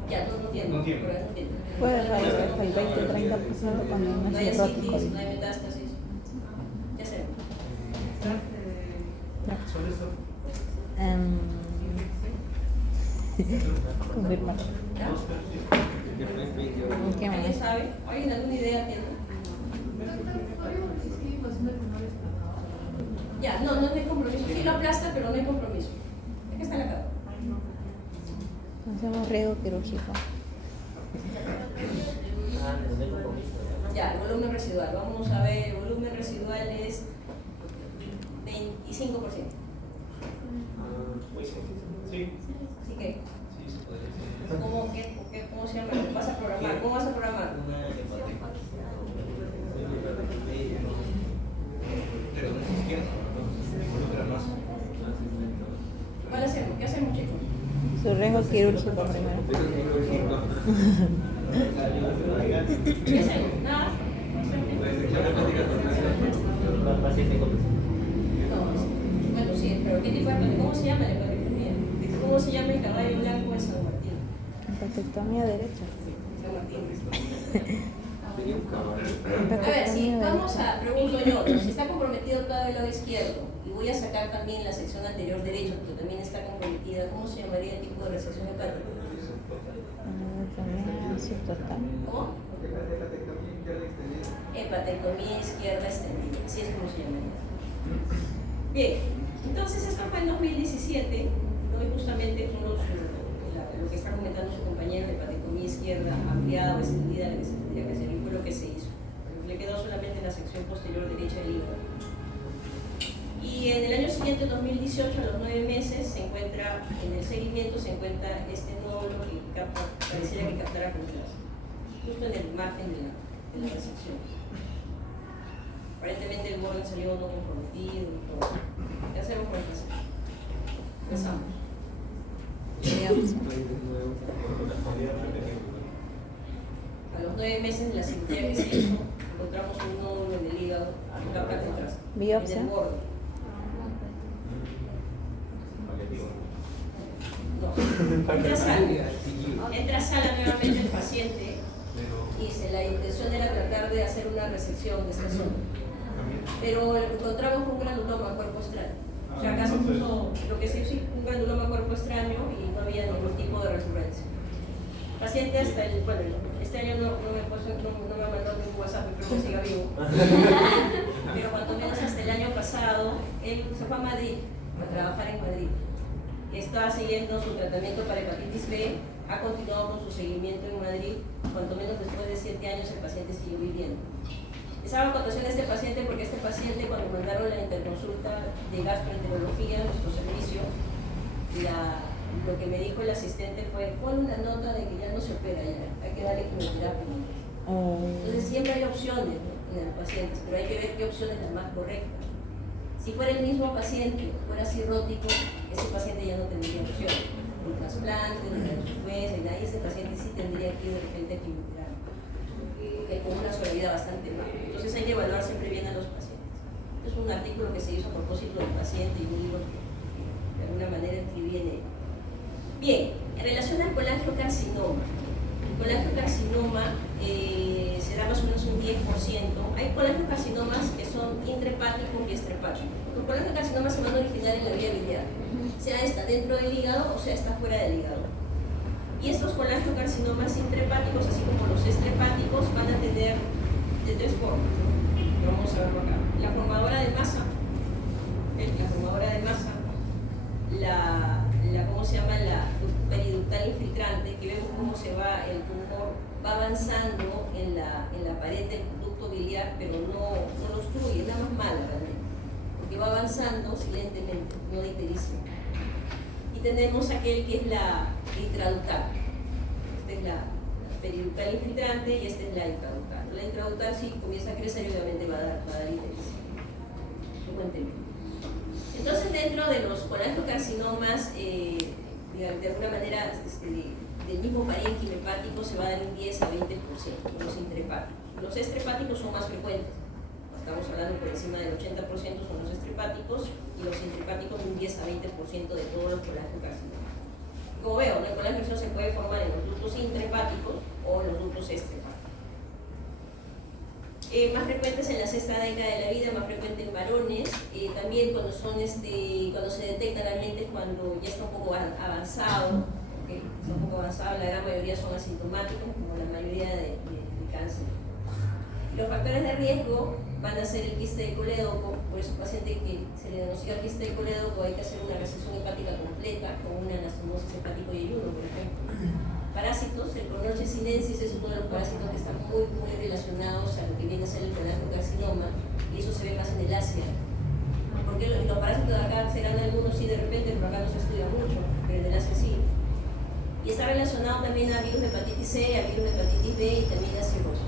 Ya, no entiendo. Puede haber hasta el 20-30% cuando no No hay es cirrótico. ascitis, no hay metástasis. ¿Qué hacemos? Confirmar. ¿Ya? ¿Qué ¿Alguien más? sabe? ¿Alguien alguna idea tiene? Ya, no hay compromiso. Sí lo aplasta, pero no hay compromiso. Es que está en la cara. Hacemos riesgo quirúrgico. Ya, el volumen residual. Vamos a ver, el volumen residual es 25%. Sí. Así que, ¿cómo se llama? ¿Vas a programar? ¿Cómo vas a programar? ¿Cuál hacemos? ¿Qué hacemos, chicos? Su riesgo quirúrgico primero. ¿Qué hacemos? Nada. paciente con No, bueno, sí, pero ¿qué tipo de hepatectomía? ¿Cómo se llama la hepatectomía? ¿Cómo se llama el caballo blanco de San Martín? Hepatectomía derecha. San Martín. tenía un caballo. A ver, si vamos a, pregunto yo, si está comprometido todo el lado izquierdo, y voy a sacar también la sección anterior derecha, porque también está comprometida, ¿cómo se llamaría el tipo de resección hepática? Subtotal. ¿Cómo? Hepatectomía izquierda extendida, así es como se llamaría. Bien, entonces esto fue en 2017, ¿no? Y justamente lo que está comentando su compañero de hepatectomía izquierda ampliada o extendida, la que se tendría que hacer, y fue lo que se hizo. Le quedó solamente la sección posterior derecha del hígado. Y en el año siguiente, 2018, a los 9 meses, se encuentra, en el seguimiento, se encuentra este nódulo que pareciera que captara contraste, justo en el margen de la resección. Aparentemente el borde salió no comprometido y todo. ¿Qué hacemos con el paciente? Empezamos. A los 9 meses de la cirugía que se hizo, encontramos un nódulo en el hígado que capta contraste. Biopsia. En el borde. No. Entra a sala nuevamente el paciente y la intención era tratar de hacer una resección de esta zona. Pero lo que encontramos fue un granuloma cuerpo extraño. O sea, acá se puso lo que se hizo un granuloma cuerpo extraño y no había ningún tipo de recurrencia. El paciente hasta el, bueno, este año no me ha mandado ningún WhatsApp, creo que siga vivo. Pero cuanto menos hasta el año pasado, él se fue a Madrid, a trabajar en Madrid. Está siguiendo su tratamiento para hepatitis B, ha continuado con su seguimiento en Madrid, cuanto menos después de 7 años el paciente siguió viviendo. Les hago acotación a este paciente porque este paciente, cuando mandaron la interconsulta de gastroenterología a nuestro servicio, lo que me dijo el asistente fue: pon una nota de que ya no se opera, ya hay que darle quimioterapia. Entonces siempre hay opciones, ¿no?, en los pacientes, pero hay que ver qué opción es la más correcta. Si fuera el mismo paciente, fuera cirrótico, ese paciente ya no tendría opción. Un trasplante, una transfusión, y ese paciente sí tendría que ir de repente a quimioterapia, con una sobrevida bastante baja. Entonces hay que evaluar siempre bien a los pacientes. Este es un artículo que se hizo a propósito del paciente y un libro que de alguna manera escribí en él. Bien, en relación al colangiocarcinoma. El colangiocarcinoma será más o menos un 10%. Hay colangiocarcinomas que son intrahepáticos y extrahepáticos. Los colangiocarcinomas se van a originar en la vía biliar, sea esta dentro del hígado o sea esta fuera del hígado. Y estos colangiocarcinomas intrahepáticos, así como los extrahepáticos, van a tener de 3 formas. Vamos a verlo acá. La formadora de masa, ¿cómo se llama? La periductal infiltrante, que vemos cómo se va el tumor, va avanzando en la pared del ducto biliar, pero no lo obstruye, es nada más mala realmente, porque va avanzando silentemente, no de ictericia. Y tenemos aquel que es la intraductal. Esta es la periductal infiltrante y esta es la intraductal. La intraductal, si comienza a crecer, obviamente va a dar ictericia. Entonces, dentro de los colangiocarcinomas, de alguna manera, del mismo parénquima hepático se va a dar un 10 a 20%, los intrahepáticos. Los extrahepáticos son más frecuentes. Estamos hablando por encima del 80% son los extrahepáticos y los intrahepáticos un 10 a 20% de todos los colangiocarcinomas. Como veo, el colangiocarcinoma se puede formar en los ductos intrahepáticos o en los ductos extrahepáticos. Más frecuentes en la sexta década de la vida, más frecuente en varones. También cuando se detecta realmente cuando ya está un poco avanzado, la gran mayoría son asintomáticos, como la mayoría de cáncer. Los factores de riesgo van a ser el quiste de colédoco. Por eso, paciente que se le diagnostica quiste de colédoco, hay que hacer una resección hepática completa con una anastomosis hepático yeyuno, por ejemplo. Parásitos, el Chronoches sinensis es uno de los parásitos que están muy relacionados a lo que viene a ser el colangiocarcinoma, y eso se ve más en el Asia. Porque los parásitos de acá serán algunos sí de repente, pero acá no se estudia mucho, pero en el Asia sí. Y está relacionado también a virus de hepatitis C, a virus de hepatitis B y también a cirrosis.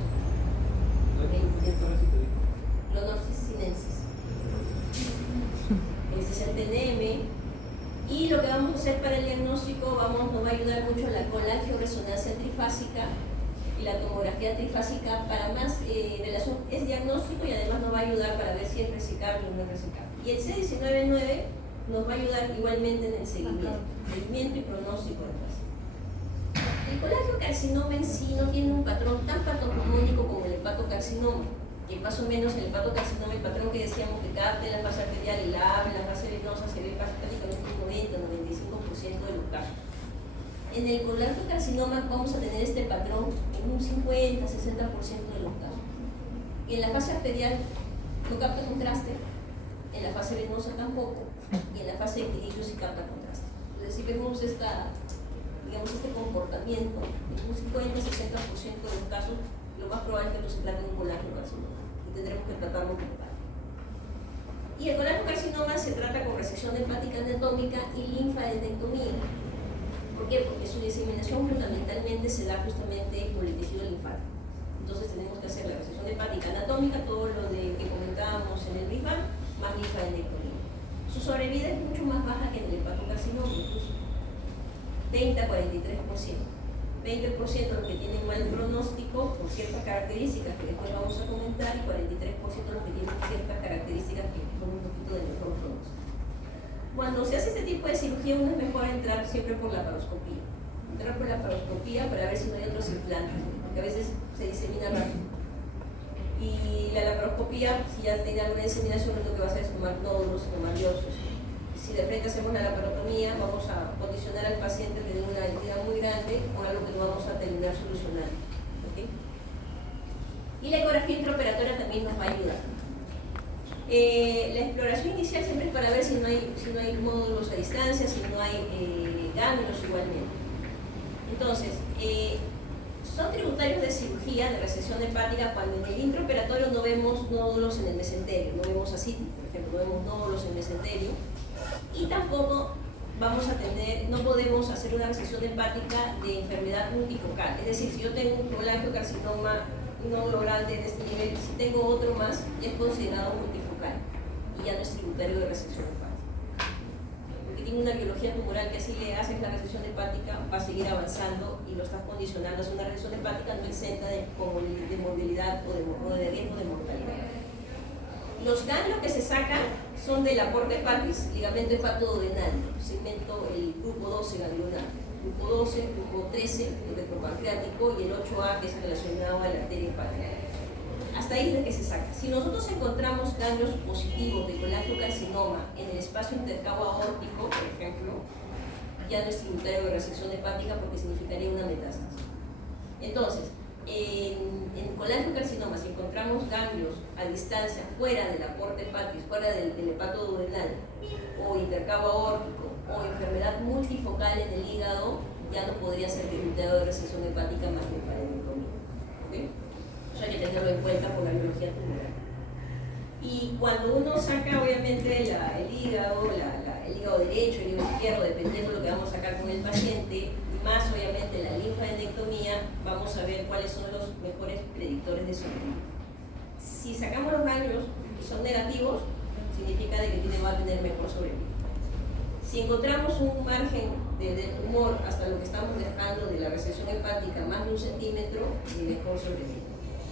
Chronoches sinensis. Este es el TNM. Y lo que vamos a hacer para el diagnóstico, nos va a ayudar mucho la colangioresonancia trifásica, y la tomografía trifásica para más relación, es diagnóstico y además nos va a ayudar para ver si es resecable o no es resecable. Y el C19-9 nos va a ayudar igualmente en el seguimiento y pronóstico del paciente. El colangiocarcinoma en sí no tiene un patrón tan patognomónico como el hepatocarcinoma, que más o menos el hepatocarcinoma, el patrón que decíamos que capta en la fase arterial y la abre en la fase venosa, se ve prácticamente un 90-95% de los casos. En el colangiocarcinoma vamos a tener este patrón en un 50-60% de los casos. Y en la fase arterial no capta contraste, en la fase venosa tampoco, y en la fase de equilibrio sí capta contraste. Entonces, si vemos este comportamiento, en un 50-60% de los casos, lo más probable es que esto se trate de un colangiocarcinoma y tendremos que tratarlo como tal. Y el colangiocarcinoma se trata con resección hepática anatómica y linfadenectomía. ¿Por qué? Porque su diseminación fundamentalmente se da justamente por el tejido linfático. Entonces tenemos que hacer la resección hepática anatómica, todo lo que comentábamos en el RIFAN, más linfadenectomía. Su sobrevida es mucho más baja que en el hepatocarcinoma, incluso 30-43%. 20% los que tienen mal pronóstico por ciertas características que después vamos a comentar, y 43% los que tienen ciertas características que son un poquito de mejor pronóstico. Cuando se hace este tipo de cirugía, uno es mejor entrar siempre por la laparoscopía. Entrar por la laparoscopía para ver si no hay otros implantes, porque a veces se disemina rápido. Y la laparoscopía, si ya tiene alguna diseminación, lo que va a hacer es tomar nódulos o maldiosos. Si de frente hacemos la laparotomía, vamos a condicionar al paciente de una entidad muy grande con algo que no vamos a terminar solucionando. ¿Okay? Y la ecografía intraoperatoria también nos va a ayudar. La exploración inicial siempre es para ver si no hay módulos a distancia, si no hay ganglios igualmente. Entonces, son tributarios de cirugía, de resección hepática, cuando en el intraoperatorio no vemos nódulos en el mesenterio, no vemos ascitis, por ejemplo, no vemos nódulos en el mesenterio, y tampoco no podemos hacer una resección hepática de enfermedad multifocal. Es decir, si yo tengo un colangiocarcinoma, un nódulo grande en este nivel, si tengo otro más, ya es considerado multifocal y ya no es tributario de resección hepática. Porque tiene una biología tumoral que si le haces la resección hepática va a seguir avanzando y lo estás condicionando a hacer una resección hepática no exenta de morbilidad o de riesgo de mortalidad. Los ganglios que se sacan son del aporte hepatis, ligamento hepatoduodenal, segmento el grupo 12 ganglionar, grupo 12, grupo 13, el retropancreático, y el 8A que es relacionado a la arteria hepática. Hasta ahí es de que se saca. Si nosotros encontramos ganglios positivos de colangiocarcinoma en el espacio intercavo aórtico, por ejemplo, ya no es tributario de resección hepática porque significaría una metástasis. Entonces, en colangiocarcinoma, si encontramos ganglios a distancia fuera del aporte hepatis, fuera del hepatoduodenal, o intercavo aórtico, o enfermedad multifocal en el hígado, ya no podría ser tributario de resección hepática más linfadenectomía. ¿Okay? Eso hay que tenerlo en cuenta por la biología tumoral. Y cuando uno saca obviamente el hígado, el hígado derecho, el hígado izquierdo, dependiendo de lo que vamos a sacar con el paciente, más obviamente la linfadenectomía, vamos a ver cuáles son los mejores predictores de sobrevida. Si sacamos los ganglios y son negativos, significa de que va a tener mejor sobrevida. Si encontramos un margen de tumor hasta lo que estamos dejando de la resección hepática más de 1 centímetro, mejor sobrevida.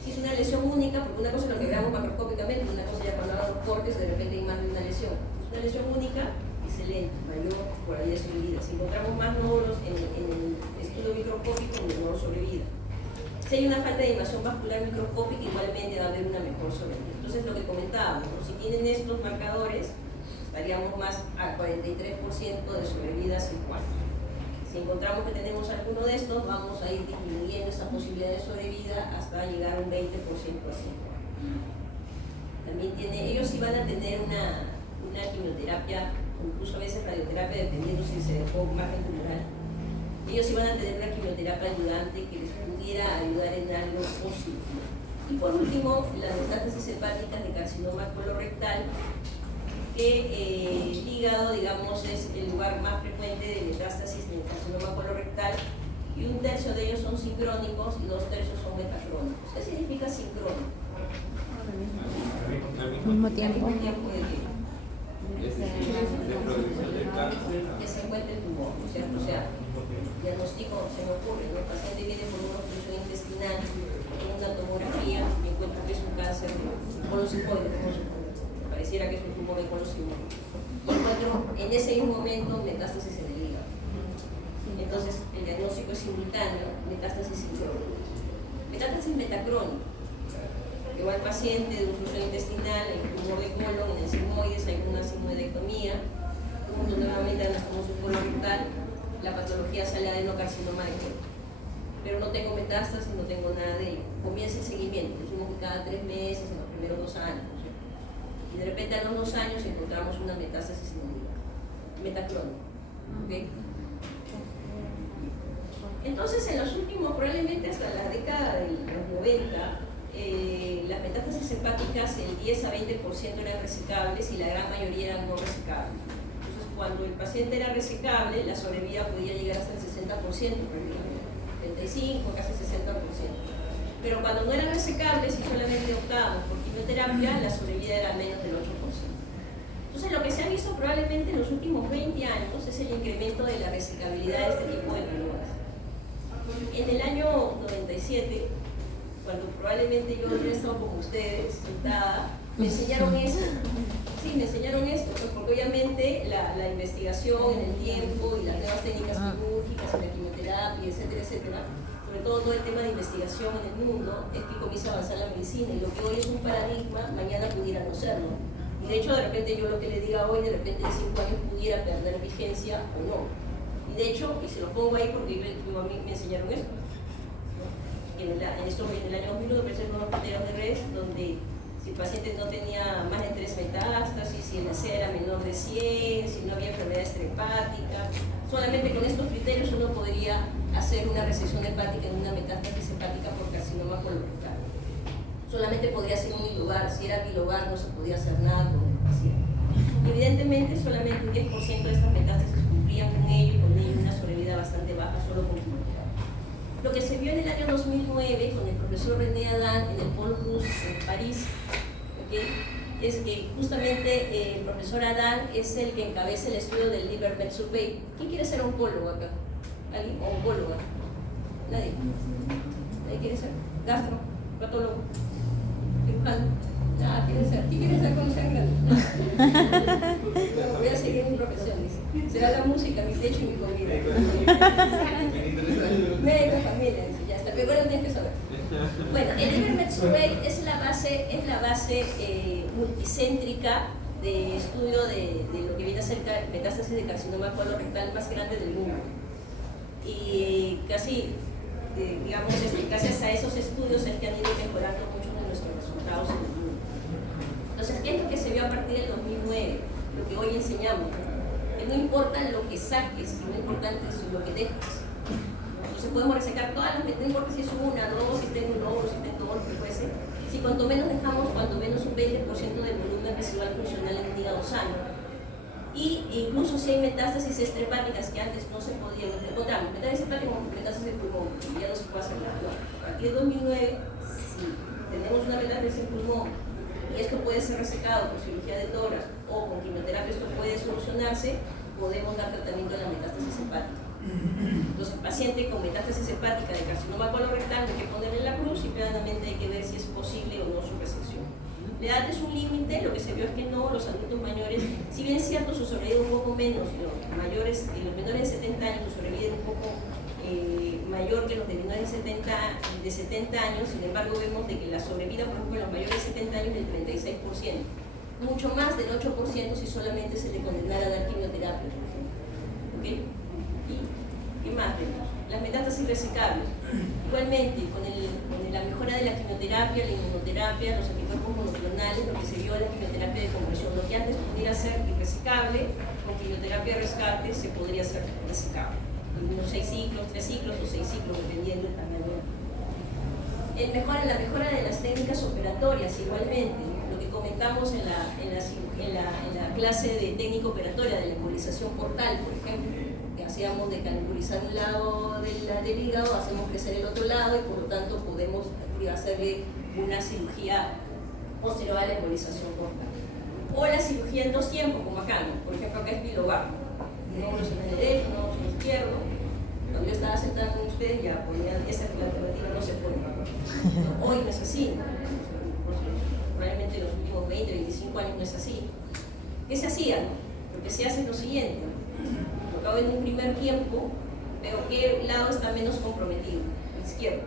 Si es una lesión única, porque una cosa es lo que veamos macroscópicamente, una cosa ya cuando hagan los cortes, de repente hay más de una lesión. Si es una lesión única, excelente, mayor probabilidad de sobrevida. Si encontramos más nódulos en el estudio microscópico, menor sobrevida. Si hay una falta de invasión vascular microscópica, igualmente va a haber una mejor sobrevida. Entonces, lo que comentábamos, ¿no? Si tienen estos marcadores, estaríamos más al 43% de sobrevida sin cuarto. Si encontramos que tenemos alguno de estos, vamos a ir disminuyendo esa posibilidad de sobrevida hasta llegar a un 20% así. También ellos sí van a tener una quimioterapia, incluso a veces radioterapia, dependiendo si se dejó margen tumoral. Ellos sí van a tener una quimioterapia ayudante que les pudiera ayudar en algo positivo. Y por último, las metástasis hepáticas de carcinoma colorectal, que el hígado, digamos, es el lugar más frecuente de metástasis en el carcinoma colorectal, y 1/3 de ellos son sincrónicos y 2/3 son metacrónicos. ¿Qué significa sincrónico? Al mismo tiempo. de progresión del cáncer. que se encuentre el tumor, ¿no es cierto? O sea, diagnóstico se me ocurre, ¿no? El paciente viene con una obstrucción intestinal, con una tomografía, y encuentra que es un cáncer colon-sigmoide, como supone. Pareciera que es un tumor de colon-sigmoide. Y encuentro en ese mismo momento metástasis en el hígado. Entonces, el diagnóstico es simultáneo, metástasis sincrónica. Metástasis metacrónica. Igual paciente de obstrucción intestinal, el tumor de colon, en el sigmoides hay una sigmoidectomía, junto nuevamente anastomosis colorectal, la patología sale adenocarcinoma de colon. Pero no tengo metástasis, no tengo nada de ello. Comienza el seguimiento, decimos que cada 3 meses, en los primeros 2 años. ¿Sí? Y de repente a los 2 años encontramos una metástasis en el hígado, metacrónica. ¿Okay? Entonces, en los últimos, probablemente hasta la década de los 90, las metástasis hepáticas, el 10 a 20% eran resecables y la gran mayoría eran no resecables. Entonces, cuando el paciente era resecable, la sobrevida podía llegar hasta el 60%, 35, casi 60%. Pero cuando no eran resecables y solamente optábamos por quimioterapia, la sobrevida era menos del 8%. Entonces, lo que se ha visto probablemente en los últimos 20 años es el incremento de la resecabilidad de este tipo de tumores. En el año 97, cuando probablemente yo no he estado como ustedes, sentada, me enseñaron esto. Sí, me enseñaron esto, pues, porque obviamente la investigación en el tiempo y las nuevas técnicas quirúrgicas y la quimioterapia, etcétera, etcétera, sobre todo el tema de investigación en el mundo, es que comienza a avanzar la medicina y lo que hoy es un paradigma, mañana pudiera no serlo. Y de hecho, de repente yo lo que le diga hoy, de repente en 5 años pudiera perder vigencia o no. Y de hecho, y se lo pongo ahí porque a mí me enseñaron esto. En el año 2001 aparecieron unos criterios de RES donde si el paciente no tenía más de 3 metástasis, si el AC era menor de 100, si no había enfermedad extrahepática, solamente con estos criterios uno podría hacer una resección hepática en una metástasis hepática por carcinoma colorectal. Solamente podría ser un bilobar, si era bilobar no se podía hacer nada con el paciente. Y evidentemente solamente un 10% de estas metástasis cumplían con ello y con ello una sobrevida bastante baja solo con quimioterapia. Lo que se vio en el año 2009 con el profesor René Adán en el Paul Brousse en París, ¿okay? Es que justamente el profesor Adán es el que encabeza el estudio del Liver Met Survey. ¿Quién quiere ser oncólogo acá? ¿Alguien? ¿O oncóloga? ¿Nadie? ¿Nadie quiere ser? ¿Gastro? ¿Patólogo? ¿Cirujano? Nada, quiere ser. ¿Quién quiere ser con sangre? Bueno, voy a seguir mi profesión, dice. Será la música, mi techo y mi comida. Médico, familia, dice, ya está. Pero bueno, tienes que saber. Bueno, el Liver Met Survey es la base multicéntrica de estudio de lo que viene a ser metástasis de carcinoma colorectal más grande del mundo. Y casi, digamos, gracias a esos estudios es que han ido mejorando muchos de nuestros resultados en el mundo. Entonces, ¿qué es lo que se vio a partir del 2009? Lo que hoy enseñamos, que no importa lo que saques, lo importante es lo que dejas. Entonces podemos resecar todas las metas, no importa si es una, dos, si tengo un lóbulo, si tengo todo lo que fuese. Si cuanto menos dejamos, cuanto menos un 20% del volumen residual funcional en un hígado sano. Y incluso si hay metástasis extrahepáticas que antes no se podían encontrar, metástasis hepática o metástasis de pulmón, ya no se puede hacer nada. A partir de 2009, si tenemos una metástasis en pulmón y esto puede ser resecado por cirugía de tórax o con quimioterapia, esto puede solucionarse, podemos dar tratamiento a la metástasis hepática. Entonces, el paciente con metástasis hepática de carcinoma colorectal hay que ponerle la cruz y claramente hay que ver si es posible o no su resección. La edad es un límite, lo que se vio es que no, los adultos mayores, si bien es cierto su sobrevida un poco menos, los menores de 70 años su sobrevida es un poco mayor que los de menores de 70 años, sin embargo vemos de que la sobrevida, por ejemplo, en los mayores de 70 años es del 36%, mucho más del 8% si solamente se le condenara a dar quimioterapia, por ejemplo. ¿Okay? ¿Qué más vemos? Las metástasis resecables. Igualmente, con la mejora de la quimioterapia, la inmunoterapia, los anticuerpos monoclonales, lo que se vio es la quimioterapia de conversión. Lo que antes pudiera ser irresecable, con quimioterapia de rescate se podría ser resecable. Unos 6 ciclos, 3 ciclos o 6 ciclos, dependiendo del tamaño. La mejora de las técnicas operatorias, igualmente. Lo que comentamos en la clase de técnica operatoria de la embolización portal, por ejemplo. Hacíamos de canibulizar un lado del hígado, hacemos crecer el otro lado y por lo tanto podemos hacerle una cirugía posterior a la embolización portal. O la cirugía en dos tiempos, como acá, ¿no? Por ejemplo, acá es pilobar. Un hombro en el derecho, un hombro en el izquierdo. Cuando yo estaba sentada con ustedes, ya ponían esa alternativa, no se pone. Hoy no es así, ¿no? Probablemente en los últimos 20, 25 años no es así. ¿Qué se hacía? No? Lo que se hace es lo siguiente: lo acabo en un primer tiempo, pero ¿qué lado está menos comprometido? El izquierdo.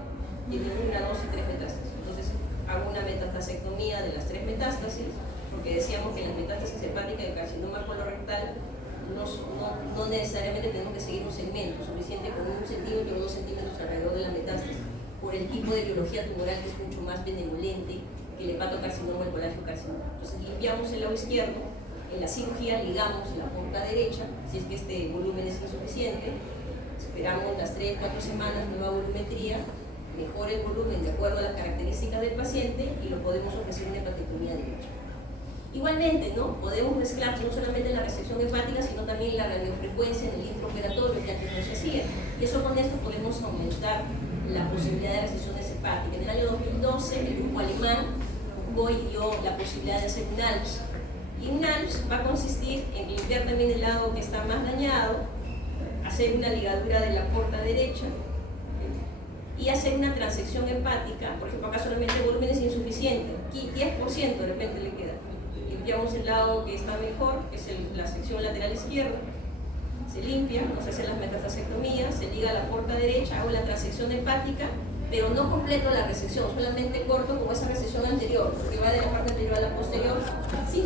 Tiene 1, 2 y 3 metástasis. Entonces hago una metastasectomía de las 3 metástasis, porque decíamos que las metástasis hepáticas de carcinoma colorectal no necesariamente tenemos que seguir un segmento, suficiente con 1 centímetro o 2 centímetros alrededor de la metástasis, por el tipo de biología tumoral que es mucho más benevolente que el hepatocarcinoma o el colangiocarcinoma. Entonces limpiamos el lado izquierdo, en la cirugía ligamos la punta derecha, si es que este volumen es insuficiente, esperamos las 3-4 semanas, nueva volumetría, mejora el volumen de acuerdo a las características del paciente y lo podemos ofrecer en hepatectomía derecha. Igualmente, ¿no? Podemos mezclar no solamente la resección hepática, sino también la radiofrecuencia en el intraoperatorio que antes no se hacía. Y eso con esto podemos aumentar la posibilidad de resecciones hepáticas. En el año 2012, el grupo alemán buscó y dio la posibilidad de hacer un ALPS. Y un ALPS va a consistir en limpiar también el lado que está más dañado, hacer una ligadura de la porta derecha y hacer una transección hepática. Por ejemplo, acá solamente el volumen es insuficiente, 10% de repente le queda. Limpiamos el lado que está mejor, que es la sección lateral izquierda, se limpia, nos hacen las metastasectomías, se liga la porta derecha, hago la transección hepática, pero no completo la resección, solamente corto como esa resección anterior, que va de la parte anterior a la posterior, sin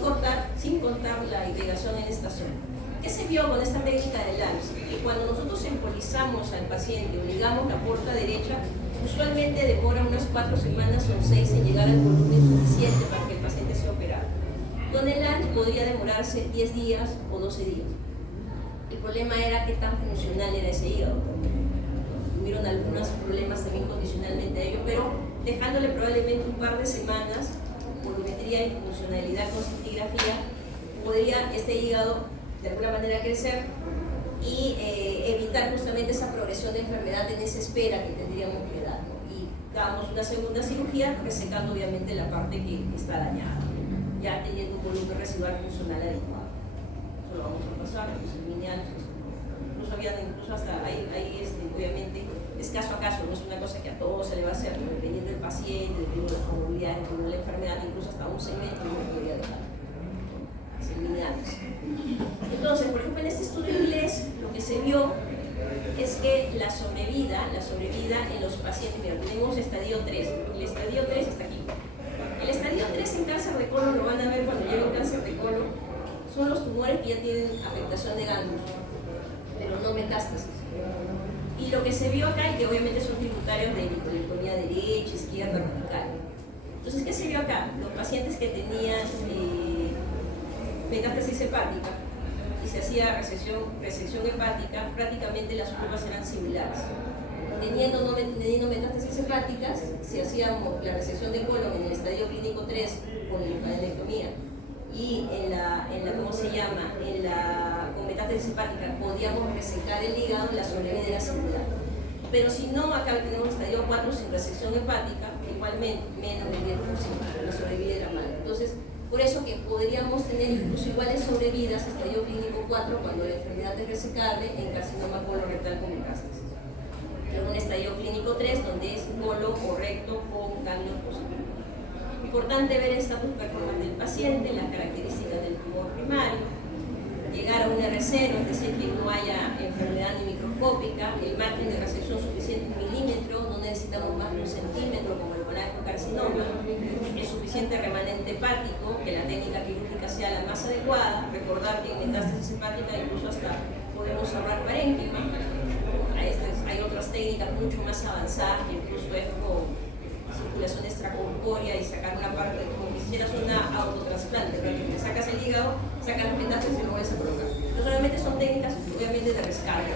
cortar la irrigación en esta zona. ¿Qué se vio con esta técnica del ALPS? Que cuando nosotros embolizamos al paciente o ligamos la porta derecha, usualmente demora unas 4 semanas o 6 en llegar al volumen suficiente para que el paciente sea operado. Con el ALPS podría demorarse 10 días o 12 días. El problema era qué tan funcional era ese hígado. Tuvieron algunos problemas también condicionalmente a ello, pero dejándole probablemente un par de semanas, volumetría y funcionalidad con cintigrafía, podría este hígado de alguna manera crecer y evitar justamente esa progresión de enfermedad en esa espera que tendríamos que dar, ¿no? Y dábamos una segunda cirugía resecando obviamente la parte que está dañada, ya teniendo un volumen residual funcional adecuado. Eso lo vamos a pasar, los lineales, incluso hasta ahí obviamente es caso a caso, no es una cosa que a todos se le va a hacer, dependiendo del paciente, dependiendo de las comorbilidades, dependiendo de la enfermedad, incluso hasta un segmento no podría dejar. Entonces, por ejemplo, en este estudio inglés lo que se vio es que la sobrevida en los pacientes, mira, tenemos estadio 3, el estadio 3 está aquí. El estadio 3 en cáncer de colon, lo van a ver cuando llegue un cáncer de colon, son los tumores que ya tienen afectación de ganglios, pero no metástasis. Y lo que se vio acá, y que obviamente son tributarios de hipolectomía derecha, izquierda, radical. Entonces, ¿qué se vio acá? Los pacientes que tenían metástasis hepática y se hacía resección hepática, prácticamente las curvas eran similares. Teniendo o no teniendo metástasis hepáticas, se hacía la resección de colon en el estadio clínico 3 con linfadenectomía y en la ¿cómo se llama? Con metástasis hepática podíamos resecar el hígado, la sobrevida era similar. Pero si no, acá tenemos estadio 4 sin resección hepática, igualmente menos del 10%, la sobrevida era mala. Entonces, por eso que podríamos tener incluso iguales sobrevidas, estadio clínico 4, cuando la enfermedad es resecable en carcinoma colorectal con metástasis. En un estadio clínico 3, donde es colo o recto con ganglio positivo. Importante ver el status performance del paciente, las características del tumor primario, llegar a un R0, es decir, que no haya enfermedad ni microscópica, el margen de resección suficiente 1 milímetro, no necesitamos más de 1 centímetro como el colangiocarcinoma, es suficiente remanente hepático, que la técnica quirúrgica sea la más adecuada, recordar que en metástasis hepática incluso hasta podemos ahorrar parénquima, hay otras técnicas mucho más avanzadas que incluso es con circulación extracorpórea y sacar una parte, como si hicieras una autotransplante, pero que sacas el hígado, sacas las metástasis y lo vuelves a colocar. No solamente son técnicas obviamente de rescate,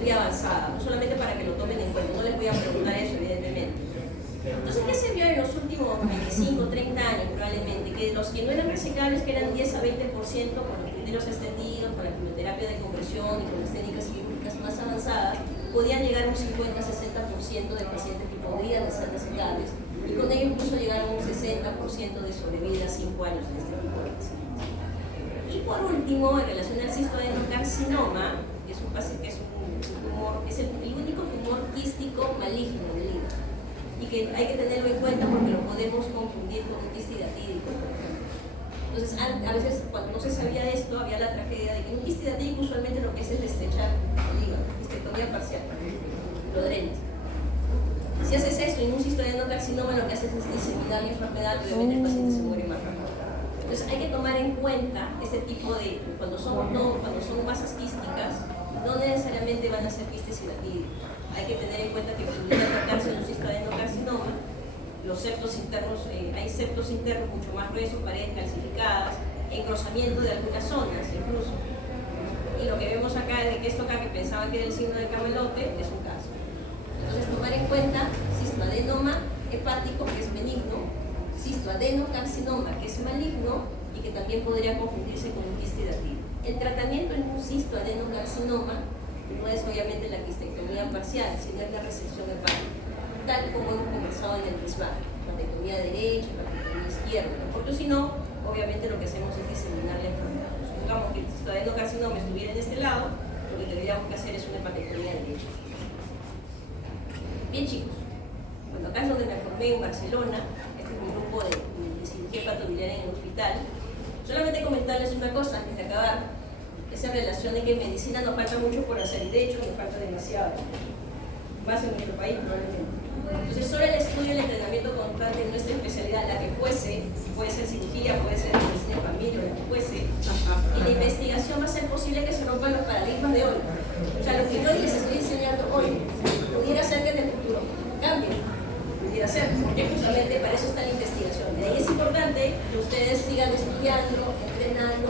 muy avanzadas, no solamente para que lo tomen en cuenta, no les voy a preguntar eso evidentemente. Entonces, ¿qué se vio en los últimos 25, 30 años probablemente? Que los que no eran resecables, que eran 10 a 20% con los criterios extendidos, con la quimioterapia de compresión y con las técnicas quirúrgicas más avanzadas, podían llegar a un 50-60% de pacientes que podrían ser resecables. Y y con ello incluso llegaron a un 60% de sobrevida a 5 años en este tipo de pacientes. Y por último, en relación al cistoadenocarcinoma, que es un paciente, que es un tumor, es el único tumor quístico maligno del hígado, y que hay que tenerlo en cuenta porque lo podemos confundir con un quistidatídico, por ejemplo. Entonces, a veces cuando no se sabía esto, había la tragedia de que un quistidatídico usualmente lo que es estrechar el hígado, histerectomía parcial, lo drenas. Si haces esto en un cistoadenocarcinoma, lo que haces es diseminar la enfermedad y obviamente el paciente se muere más rápido. Entonces hay que tomar en cuenta este tipo de, cuando son masas quísticas, no necesariamente van a ser quistes hidatídicos. Hay que tener en cuenta que pudiera tratarse de un cistoadenocarcinoma, los septos internos, hay septos internos mucho más gruesos, paredes calcificadas, engrosamiento de algunas zonas incluso. Y lo que vemos acá es que esto acá que pensaban que era el signo de camelote es un caso. Entonces tomar en cuenta cistoadenoma hepático, que es benigno, cistoadenocarcinoma, que es maligno y que también podría confundirse con un quistidatídico. El tratamiento en un cistoadenocarcinoma no es obviamente la quistectomía parcial, sino es la resección hepática, tal como hemos conversado en el RISMAR, la patectomía derecha, la patectomía izquierda, porque si no, obviamente lo que hacemos es diseminar la enfermedad. Supongamos que el cistoadenocarcinoma estuviera en este lado, lo que tendríamos que hacer es una patectomía derecha. Bien chicos, bueno, acá es donde me formé en Barcelona, este es mi grupo de cirugía hepatobiliar en el hospital. Solamente comentarles una cosa antes de acabar, esa relación de que en medicina nos falta mucho por hacer, y de hecho nos falta demasiado, más en nuestro país probablemente. Entonces solo el estudio y el entrenamiento constante en nuestra especialidad, la que fuese, puede ser cirugía, puede ser medicina de familia, la que fuese, y la investigación va a ser posible que se rompan los paradigmas de hoy. O sea, lo que yo les estoy enseñando hoy, pudiera ser que en el futuro cambie, pudiera ser, porque justamente para eso está la investigación. De ahí es importante que ustedes sigan estudiando, entrenando,